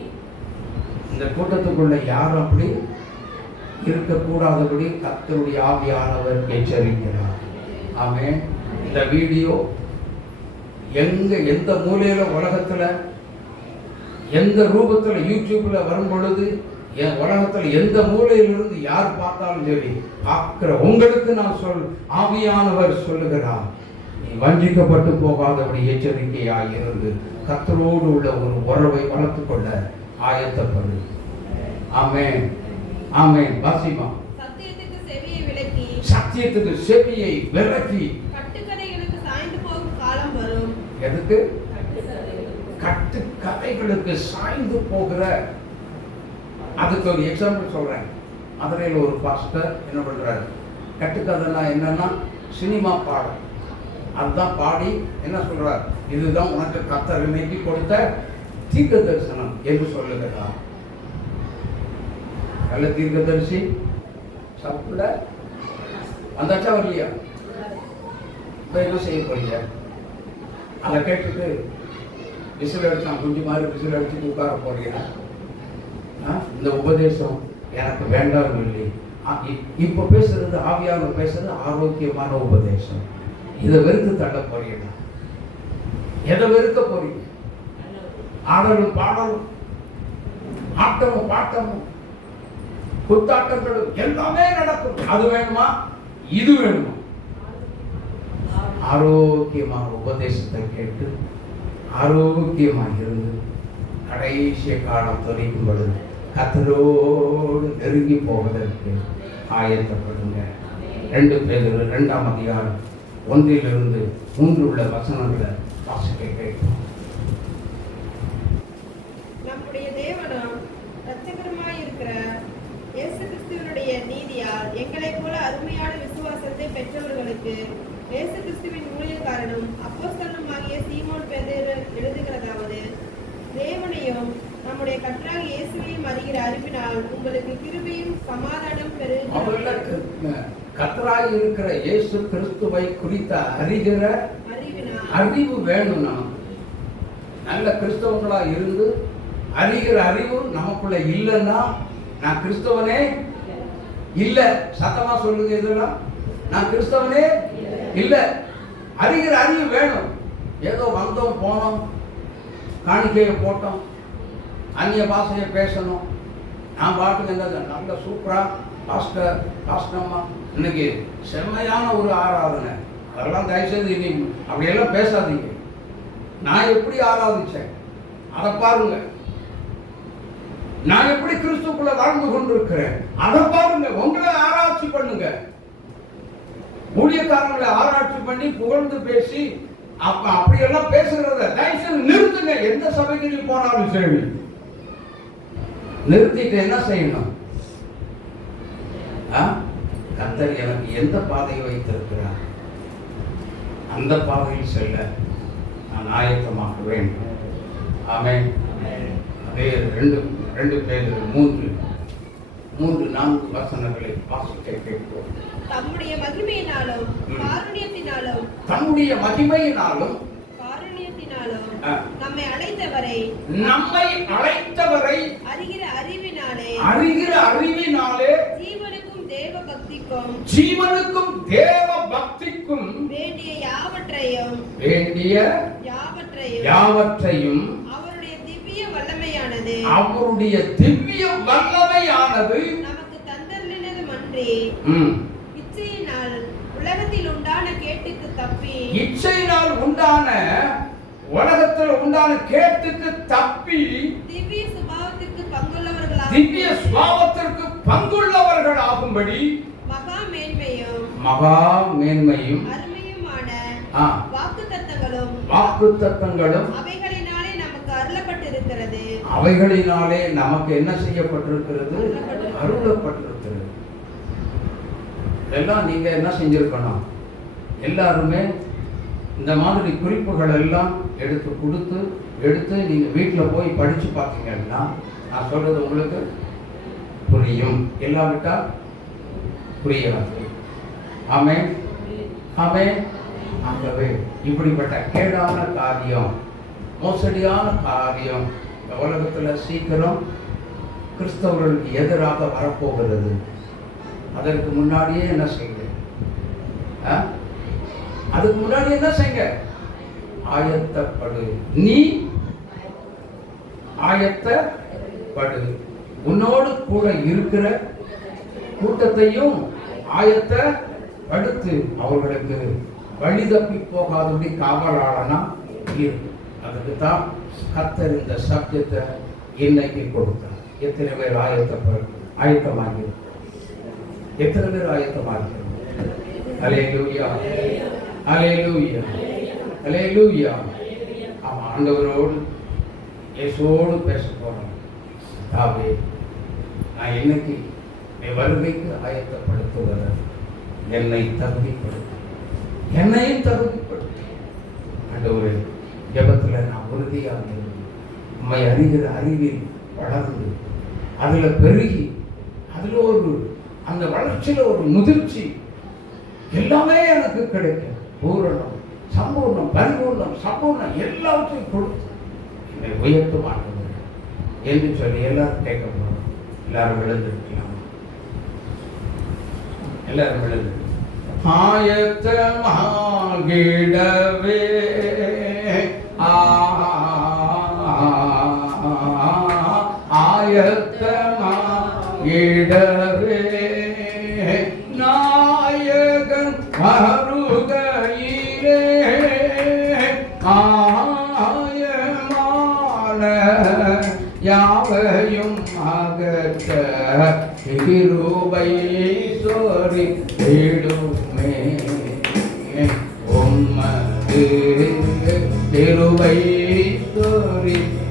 இந்த கூட்டத்துக்குள்ள யாரும் அப்படி இருக்கக்கூடாதபடி கர்த்தருடைய ஆவியானவர் எச்சரிக்கிறார். ஆமென். இந்த வீடியோ எந்த மூலையில உலகத்துல எந்த ரூபத்துல யூடியூப்ல வரும் பொழுது உலகத்துல எந்த மூலையிலிருந்து யார் பார்த்தாலும் சரி, பார்க்கிற உங்களுக்கு நான் ஆவியானவர் சொல்லுகிறார், நீ வஞ்சிக்கப்பட்டு போகாதபடி எச்சரிக்கையாக இருந்து கர்த்தரோடு உள்ள ஒரு உறவை வளர்த்துக் கொள்ள ஆயத்தப்படு. ஆமென், ஆமென். வாசிமா. சத்தியத்துக்கு செவியை விலக்கி சத்தியத்துக்கு செவியை விலக்கி. கட்டுக்கதைகளுக்கு சாய்ந்து போகும் காலம் வரும். எதுக்கு? கட்டு கதைகளுக்கு சாய்ந்து போகிற. அதுக்கு ஒரு எக்ஸாம்பிள் சொல்றேன். மதுரையில் ஒரு பாஸ்டர் என்ன பண்றாரு, கட்டுக்கதைனா என்னன்னா சினிமா பாடம், அதுதான் பாடி என்ன சொல்றார், இதுதான் உனக்கு கர்த்தர் இன்னைக்கு கொடுத்த தீர்க்க தரிசனம் என்று சொல்லுகிறார். நல்ல தீர்க்கதரிசி சாப்பிட வந்தாச்சா வரலையா? என்ன செய்ய போறீங்க? அதை கேட்டுட்டு விசில் அடிச்சான், குஞ்சு மாதிரி விசில் அடிச்சுட்டு உட்கார போறீங்க. இந்த உபதேசம் எனக்கு வேண்டாம் இல்லை. இப்ப பேசுறது ஆவியானவர் பேசுறது ஆரோக்கியமான உபதேசம். இதை வெறுத்து தள்ள போறீங்க. எதை வெறுக்க போறீங்க? ஆடலும் பாடலும் ஆட்டமும் பாட்டமும் குத்தாட்டங்களும் எல்லாமே நடக்கும். அது வேணுமா? இது வேணுமா? ஆரோக்கியமான உபதேசத்தை கேட்டு ஆரோக்கியமாக இருந்து கடைசிய காலம் தொலைக்கும் பொழுது கர்த்தரோடு நெருங்கி போவதற்கு ஆயத்தப்படுங்க. 2 பேதுரு 2ஆம் அதிகாரம் 1 3 உள்ள வசனங்களை வாசிக்க கேட்கும். நம்முடைய தேவனும் இரட்சகருமாய் இருக்கிற இயேசு கிறிஸ்துவினுடைய நீதியால் எங்களைப் போல அருமையான விசுவாசத்தை பெற்றவர்களுக்கு இயேசு கிறிஸ்துவின் ஊழியக்காரனும் அப்போஸ்தலனுமாகிய சீமோன் பேதுரு எழுதுகிறதாவது, தேவனையும் நம்முடைய கர்த்தராகிய இயேசுவையும் அறிகிற அறிவினால் உங்களுக்கு கிருபையும் சமாதானம் பெருகுகிறது. கர்த்தராய் இருக்கிற இயேசு கிறிஸ்துவை குறித்த அறிகிற அறிவு வேணும். நமக்கு நல்ல கிறிஸ்தவங்களா இருந்து அறிகிற அறிவு நமக்குள்ள இல்லைன்னா நான் கிறிஸ்தவனே இல்ல. சத்தமா சொல்லுங்க, இதெல்லாம் நான் கிறிஸ்தவனே இல்ல. அறிகிற அறிவு வேணும். ஏதோ வந்தோம் போனோம், காணிக்கையை போட்டோம், அந்நிய பாஷையை பேசணும், நான் பாட்டுக்கு நல்ல சூப்பரா பாஸ்டர் பாஸ்டம்மா இன்னைக்கு செம்மையான ஒரு ஆராதனை, அதெல்லாம் தயவுசெய்து இனி அப்படியெல்லாம் பேசாதீங்க. நான் எப்படி ஆராதிச்சேன் அதை பாருங்க. நான் எப்படி கிறிஸ்துக்குள்ள வாழ்ந்து கொண்டிருக்கிறேன் அதை பாருங்க. உங்களை ஆராய்ச்சி பண்ணுங்க. ஊழியக்காரங்களை ஆராய்ச்சி பண்ணி புகழ்ந்து பேசி அப்படியெல்லாம் பேசுகிறத தயவுசெய்து நிறுத்துங்க. எந்த சபைக்கு நீ போனாலும் சரி நிறுத்திட்டு என்ன செய்யணும்? கர்த்தர் எனக்கு எந்த பாதையை வைத்திருக்கிறார் அந்த பாதையில் செல்ல நான் ஆயத்தமாக வேண்டும். ஆமென். அதே 2 பேதுரு 3-4 வசனங்களை வாசிக்க கேட்போம். தம்முடைய மகிமையினாலும் காருண்யத்தினாலும் நம்மை அழைத்தவரை அறிகிற அறிவினாலே ஜீவனுக்கும் தேவ பக்திக்கும் வேண்டிய யாவற்றையும் அவருடைய திவ்ய வல்லமையானது நமக்கு தந்தருளினதும் அன்றி இச்சையினால் உலகத்தில் உண்டான கேட்டுக்கு திவ்ய சுபாவத்திற்கு திவ்ய சுபாவத்திற்கு பங்குள்ளவர்கள் ஆகும்படி மகா மேன்மையும் மகா மேன்மையும் அருமையுமான ஆ, வாக்குத்தத்தங்களும் வாக்குத்தத்தங்களும் அவைகளினாலே நமக்கு அருளப்பட்டிருக்கிறது. அவைகளினாலே நமக்கு என்ன செய்யப்பட்டிருக்கிறது? அருளப்பட்டிருக்கிறது. எல்லாம் நீங்க என்ன செஞ்சிருக்கணும்? எல்லாருமே இந்த மாதிரி குறிப்புகள் எல்லாம் எடுத்து நீங்க வீட்டில் போய் படிச்சு பார்த்தீங்கன்னா நான் சொல்றது உங்களுக்கு புரியும். இல்லாவிட்டால் புரியாது. ஆமென், ஆமென். ஆகவே இப்படிப்பட்ட கேடான காரியம், மோசடியான காரியம் இந்த உலகத்துல சீக்கிரம் கிறிஸ்தவர்களுக்கு எதிராக வரப்போகிறது. அதற்கு முன்னாடியே என்ன செய்யுங்க? அதுக்கு முன்னாடி என்ன செய்யுங்க? ஆயத்தப்படு. நீ ஆயத்தப்படு. உன்னோடு கூட இருக்கிற கூட்டத்தையும் ஆயத்தப்படுத்து. அவர்களுக்கு வழி தப்பி போகாதபடி காவலாளனா இரு. அதுக்கு தான் கர்த்தர் இந்த சப்ஜெக்டை இன்னைக்கு கொடுத்தார். எத்தனை பேர் ஆயத்தமாகி? எத்தனை பேர் ஆயத்தமாகி? அல்லேலூயா, அல்லேலூயா, அல்லேலூயா. ஆமா, ஆண்டவரோடு இயேசுவோடு பேச போறோம். தாவே, நான் இன்னைக்கு நீ வருகைக்கு ஆயத்தப்படுத்துவத என்னையும் தகுதிப்படுத்து. ஆண்டவரே, ஜெபத்தில் நான் உறுதியாக உம்மை அறிகிற அறிவில் வளர்ந்து அதுல பெருகி அதுல அந்த வளர்ச்சியில ஒரு முதிர்ச்சி எல்லாமே எனக்கு கிடைக்கும். பூரணம், சம்பூர்ணம், பரிபூர்ணம், சம்பூர்ணம் எல்லாவற்றையும் கொடுத்து என்னை உயர்த்த மாட்டேன் என்று சொல்லி எல்லாரும் கேட்க போறோம். எல்லாரும் எழுந்திருக்கலாம். எல்லாரும் எழுந்து ஆயத்தமாகிடவே ஆயத்தமாகிடவே நாயகன் வருகையிலே ஆயமான யாவையும் அகற்ற கிருபை சொரிந்திடுமே. உம்மது கிருபை சொரிந்திடுமே.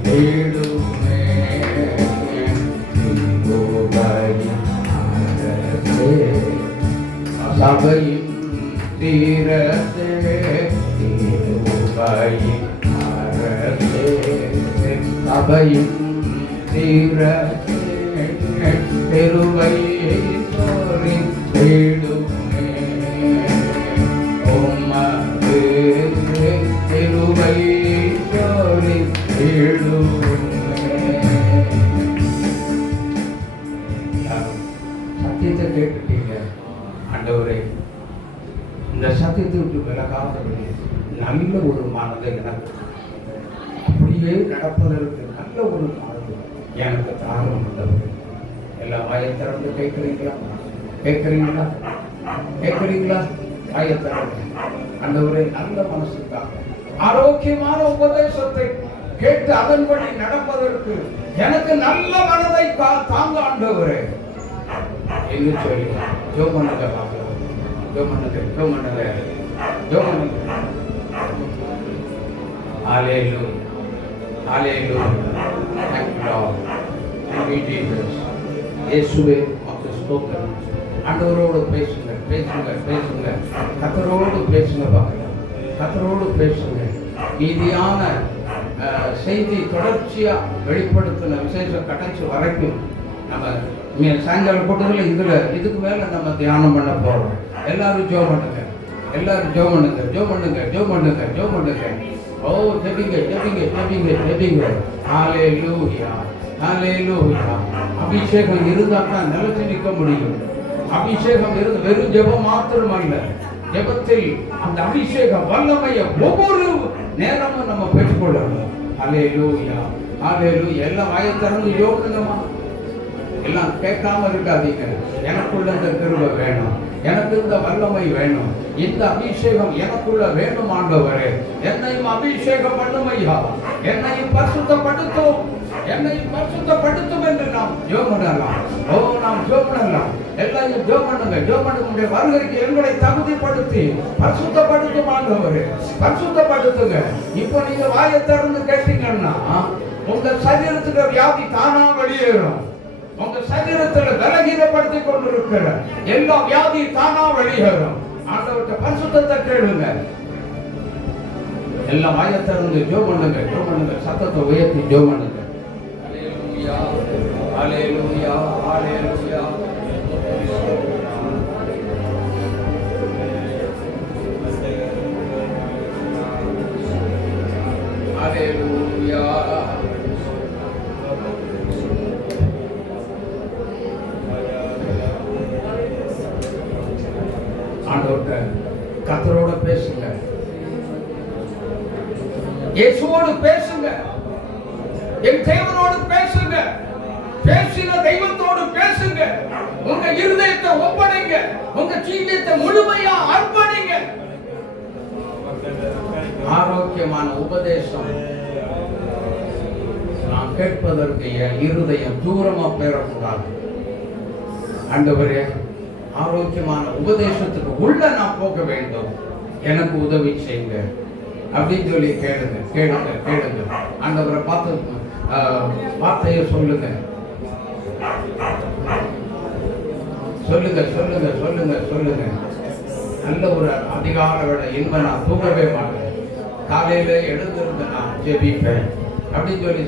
சபையின் தீரத்தே கிருபையின் அரசே. சபையின் தீரத்தே கிருபை சொரிந்திடுமே. உம்மது கிருபை சொரிந்திடுமே. சத்தியத்தை கேட்டுட்டீங்க. ஆண்டவரே, இந்த சத்தியத்தை விட்டு விலகாதபடி நல்ல ஒரு மனதை எனக்கு அப்படியே நடப்பதற்கு நல்ல ஒரு மனது எனக்கு தாரம் உள்ளது. எல்லாம் வாயை திறந்து கேட்குறீங்களா? வாயை திறந்து ஆண்டவரே, நல்ல மனசுக்காக ஆரோக்கியமான உபதேசத்தை கேட்டு அதன்படி நடப்பதற்கு எனக்கு நல்ல மனதை தாங்க ஆண்டவரே என்று சொல்லி ஜெபம் பண்ணுங்க. Hallelujah. Hallelujah. Thank you, Lord. Thank you, Jesus. இயேசுவே உமக்கு ஸ்தோத்திரம். ஆண்டவரோடு பேசுங்க. கர்த்தரோடு பேசுங்க. கர்த்தரோடு பேசுங்க. நீதியான செய்தி தொடர்ச்சியா வெளிப்படுத்தின விசேஷம் கடைசி வரைக்கும் நம்ம சாயங்காலம் கூட்டத்தில் இதுக்கு மேல நம்ம தியானம் பண்ண போறோம். எல்லாரும் ஜெபம் பண்ணுங்க. ஓ, ஜெபிங்க. ஹalleluya, ஹalleluya. அபிஷேகம் இருந்தா தான் நிலைச்சு நிற்க முடியும். அபிஷேகம் இருந்து வெறும் ஜெபம் மாத்திரம் அல்ல, ஜெபத்தில் அந்த அபிஷேக வல்லமையை ஒவ்வொரு நேரமும் நம்ம பெற்றுக்கொள்ளணும். ஹalleluya, ஹalleluya. எல்லாம் வாயை திறந்து யோகணுமா? எல்லாம் கேட்காம இருக்காதீங்க. எனக்குள்ள இந்த கிருபை வேணும், எனக்கு இந்த வல்லமை வேணும், இந்த அபிஷேகம் எனக்குள்ள வேணும். ஆண்டவரே, என்னையும் அபிஷேகம் பண்ணும் ஐயா, என்னையும் பரிசுத்தப்படுத்தும். என்னை பரிசுத்தப்படுத்தும் என்று நாம் ஜெபம் பண்ணலாம். நாம் ஜெபம் பண்ணலாம். எல்லாரும் ஜெபம் பண்ணுங்க. ஜெபம் பண்ணுங்க. வருகைக்கு எங்களை தகுதிப்படுத்தி பரிசுத்தப்படுத்தும் ஆண்டவரே, பரிசுத்தப்படுத்துங்க. இப்போ நீங்க வாயை திறந்து கேட்டீங்கன்னா உங்க சரீரத்துல வியாதி தானா வெளியேறும். உங்க சரீரத்துல பலகீனப்படுத்திக் கொண்டிருக்கிற எல்லா வியாதி தானா வெளியேறும். ஆண்டவர்கிட்ட பரிசுத்தத்தை கேளுங்க. எல்லாம் வாயை திறந்து ஜெபம் பண்ணுங்க. ஜெபம் பண்ணுங்க. சத்தத்தை உயர்த்தி ஜெபம் பண்ணுங்க. ஹல்லேலூயா, ஹல்லேலூயா, ஹல்லேலூயா. ஹல்லேலூயா. ஆண்டவர்கிட்ட கர்த்தரோட பேசுங்க. இயேசுவோடு பேசுங்க. என் தேவனோடு பேசுங்க. பேசின தெய்வத்தோடு பேசுங்க. உங்க இருதயத்தை ஒப்படைங்க. உங்க ஜீவியத்தை முழுமையா அர்ப்பணிங்க. ஆரோக்கியமான உபதேசம் நான் கேட்பதற்கு என் இருதயம் தூரமா பெறக்கூடாது. ஆண்டவரே, ஆரோக்கியமான உபதேசத்துக்கு உள்ள நான் போக வேண்டும். எனக்கு உதவி செய்யுங்க அப்படின்னு சொல்லி கேளுங்க. கேளுங்க, கேளுங்க. ஆண்டவரை பார்த்து வார்த்தையை சொல்லுங்க. சொல்லுங்க, சொல்லுங்க, சொல்லுங்க, சொல்லுங்க. நல்ல ஒரு அதிகாலை விட இன்ப நான் தூங்கவே மாட்டேன். காலையில எழுந்திருந்து நான் ஜெபிப்பேன் அப்படின்னு சொல்லி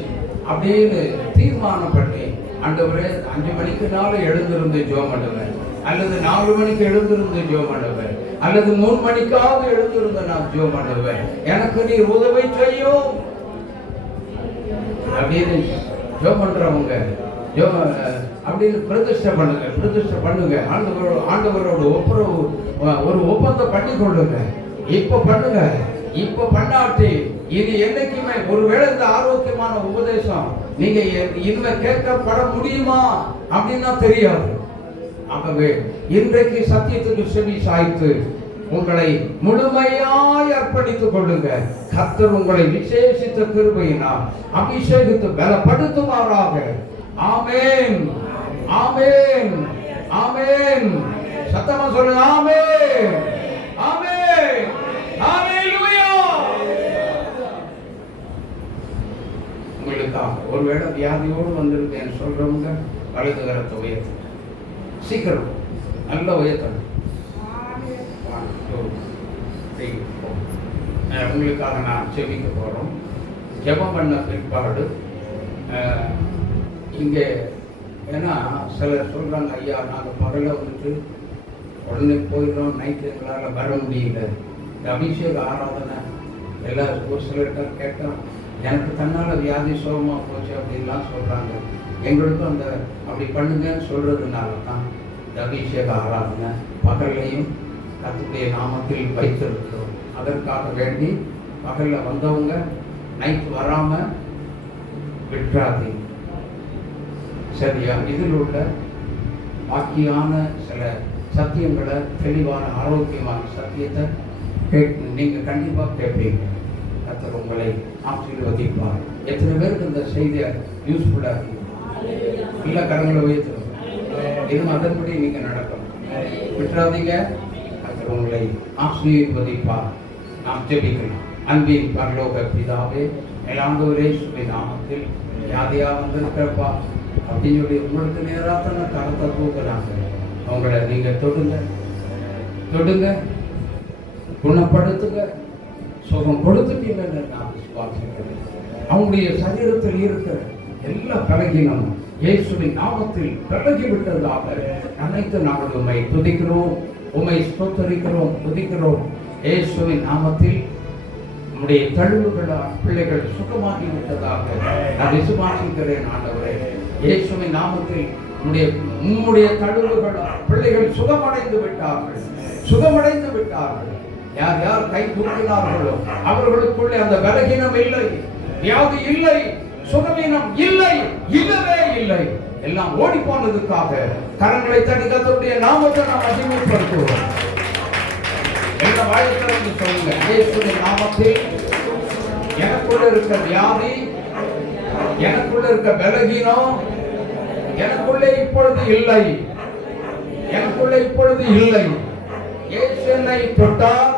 அப்படின்னு தீர்மானம் பண்ணி ஆண்டவரே 5 மணிக்குனால எழுந்திருந்து ஜெபம் பண்ணுவேன், அல்லது 4 மணிக்கு எழுந்திருந்து ஜெபம் பண்ணுவேன், அல்லது 3 மணிக்காவது எழுந்திருந்து நான் ஜெபம் பண்ணுவேன். எனக்கு நீ உதவி செய்யும் அப்படின்னு ஜெபம் பண்றவங்க அப்படின்னு பிரதிஷ்டை பண்ணுங்க. பிரதிஷ்டை பண்ணுங்க. ஆண்டவரோட ஒரு ஒப்பந்தம் பண்ணி கொள்ளுங்க. இப்ப பண்ணுங்க. இப்ப பண்ணாட்டி இது என்னைக்குமே ஒருவேளை இந்த ஆரோக்கியமான உபதேசம் நீங்க இனிமே கேட்கப்பட முடியுமா அப்படின்னா தெரியாது. ஆகவே இன்றைக்கு சத்தியத்துக்கு செவி சாய்த்து உங்களை முழுமையாய் அர்ப்பணித்துக் கொள்ளுங்க. கர்த்தர் உங்களை விசேஷித்த கிருபையினால் அபிஷேகித்து பலப்படுத்துவாராக. ஆமென், ஆமென், ஆமென். சத்தமா சொல்லுங்க. ஆமென், ஆமென், ஹல்லேலூயா. உங்களுக்கு ஒருவேளை வியாதியோடு வந்திருக்கேன் சொல்றவங்க வலது கரத்தை உயர்த்து. சீக்கிரம் நல்ல உயர்த்தணும். உங்களுக்காக நான் செபிக்க போறோம். ஜெபம் பண்ண பிற்பாடு இங்கே ஏன்னா சிலர் சொல்றாங்க, ஐயா நாங்கள் பகல வந்துட்டு உடனே போயிடுறோம், நைட்டு எங்களால் வர முடியல. இந்த அபிஷேக ஆராதனை எல்லாரும் ஒரு சிலர்கிட்ட கேட்டோம், எனக்கு தன்னால் வியாதி சோகமாக போச்சு அப்படின்லாம் சொல்கிறாங்க. எங்களுக்கும் அந்த அப்படி பண்ணுங்கன்னு சொல்கிறதுனால தான் இந்த அபிஷேக ஆராதனை பகல்லையும் கர்த்தருடைய நாமத்தில் வைத்திருக்கிறோம். அதற்காக வேண்டி பகலில் வந்தவங்க நைட்டு வராமல் விட்டுறாதீங்க, சரியா? இதில் உள்ள பாக்கியான சில சத்தியங்களை, தெளிவான ஆரோக்கியமான சத்தியத்தை நீங்கள் கண்டிப்பாக கேட்பீங்க. கர்த்தர் உங்களை ஆசீர்வதிப்பார். எத்தனை பேருக்கு இந்த செய்தியை யூஸ்ஃபுல்லாக இருக்கு? இல்லை கரங்களை உயர்த்தணும். இதுவும் அதன்படி நீங்கள் நடக்கணும், விட்டுறாதீங்க. கர்த்தர் உங்களை ஆசீர்வதிப்பார். நாம் ஜெபிக்கலாம். அன்பின் பரலோக பிதாவே, மேலாண்டவரே, சுபி நாமத்தில் யாதையா வந்திருக்கிறப்பா அப்படின்னு சொல்லி உங்களுக்கு நேராத்தன கரத்தை தூக்குறாங்க. அவங்கள நீங்க தொடுங்க, தொடுங்க, குணப்படுத்துங்க, சுகம் கொடுத்துட்டீங்கன்னு நான் விசுவாசிக்கிறேன். அவங்களுடைய சரீரத்தில் இருக்கிற எல்லா பலகீனமும் இயேசுவின் நாமத்தில் விலகி விட்டதாக அனைத்து நாங்கள் உம்மை துதிக்கிறோம், உம்மை ஸ்தோத்தரிக்கிறோம், துதிக்கிறோம். இயேசுவின் நாமத்தில் நம்முடைய தழுவுகளால் பிள்ளைகள் சுகமாகி விட்டதாக நான் விசுவாசிக்கிறேன். ஆண்டவரே, இயேசுவின் நாமத்தில் உம்முடைய தழுவுகளால் பிள்ளைகள் சுகமடைந்து விட்டார்கள், சுகமடைந்து விட்டார்கள். யார் யார் கை தூக்கினார்களோ அவர்களுக்குள்ளே அந்த பலகீனம் இல்லை, வியாதி இல்லை, சுகவீனம் இல்லை, இல்லவே இல்லை. எல்லாம் ஓடி போனதுக்காக கரங்களை தட்டி கர்த்தருடைய நாமத்தை நாம் மகிமைப்படுத்துவோம். எல்லா வாழ்க்கையிலும் சொல்லுங்க, இயேசுவின் நாமத்தில் எனக்குள்ள இருக்கிற வியாதி எனக்குள்ள இருக்க பலகீனம் எனக்குள்ளே இப்பொழுது இல்லை. எனக்குள்ளே இப்பொழுது இல்லை. இயேசு என்னை தொட்டார்,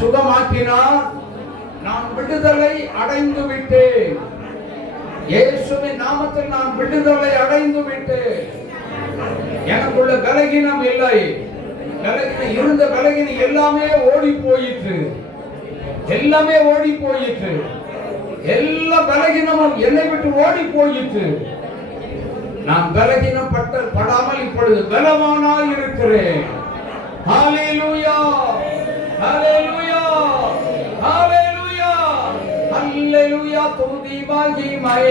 சுகமாக்கினார். நான் விடுதலை அடைந்து விட்டேன். இயேசுவின் நாமத்தில் நான் விடுதலை அடைந்து விட்டேன். எனக்குள்ள பலகீனம் இல்லை. பலகீனம் இருந்த பலகீனம் எல்லாமே ஓடி போயிற்று. எல்லாமே ஓடி போயிற்று. எல்லா பலகீனமும் என்னை விட்டு ஓடி போயிற்று. நான் பலகீனப்படாமல் இப்பொழுது பலவானாய் இருக்கிறேன். ஹalleluya, ஹalleluya, ஹalleluya, ஹalleluya. துதி மகிமை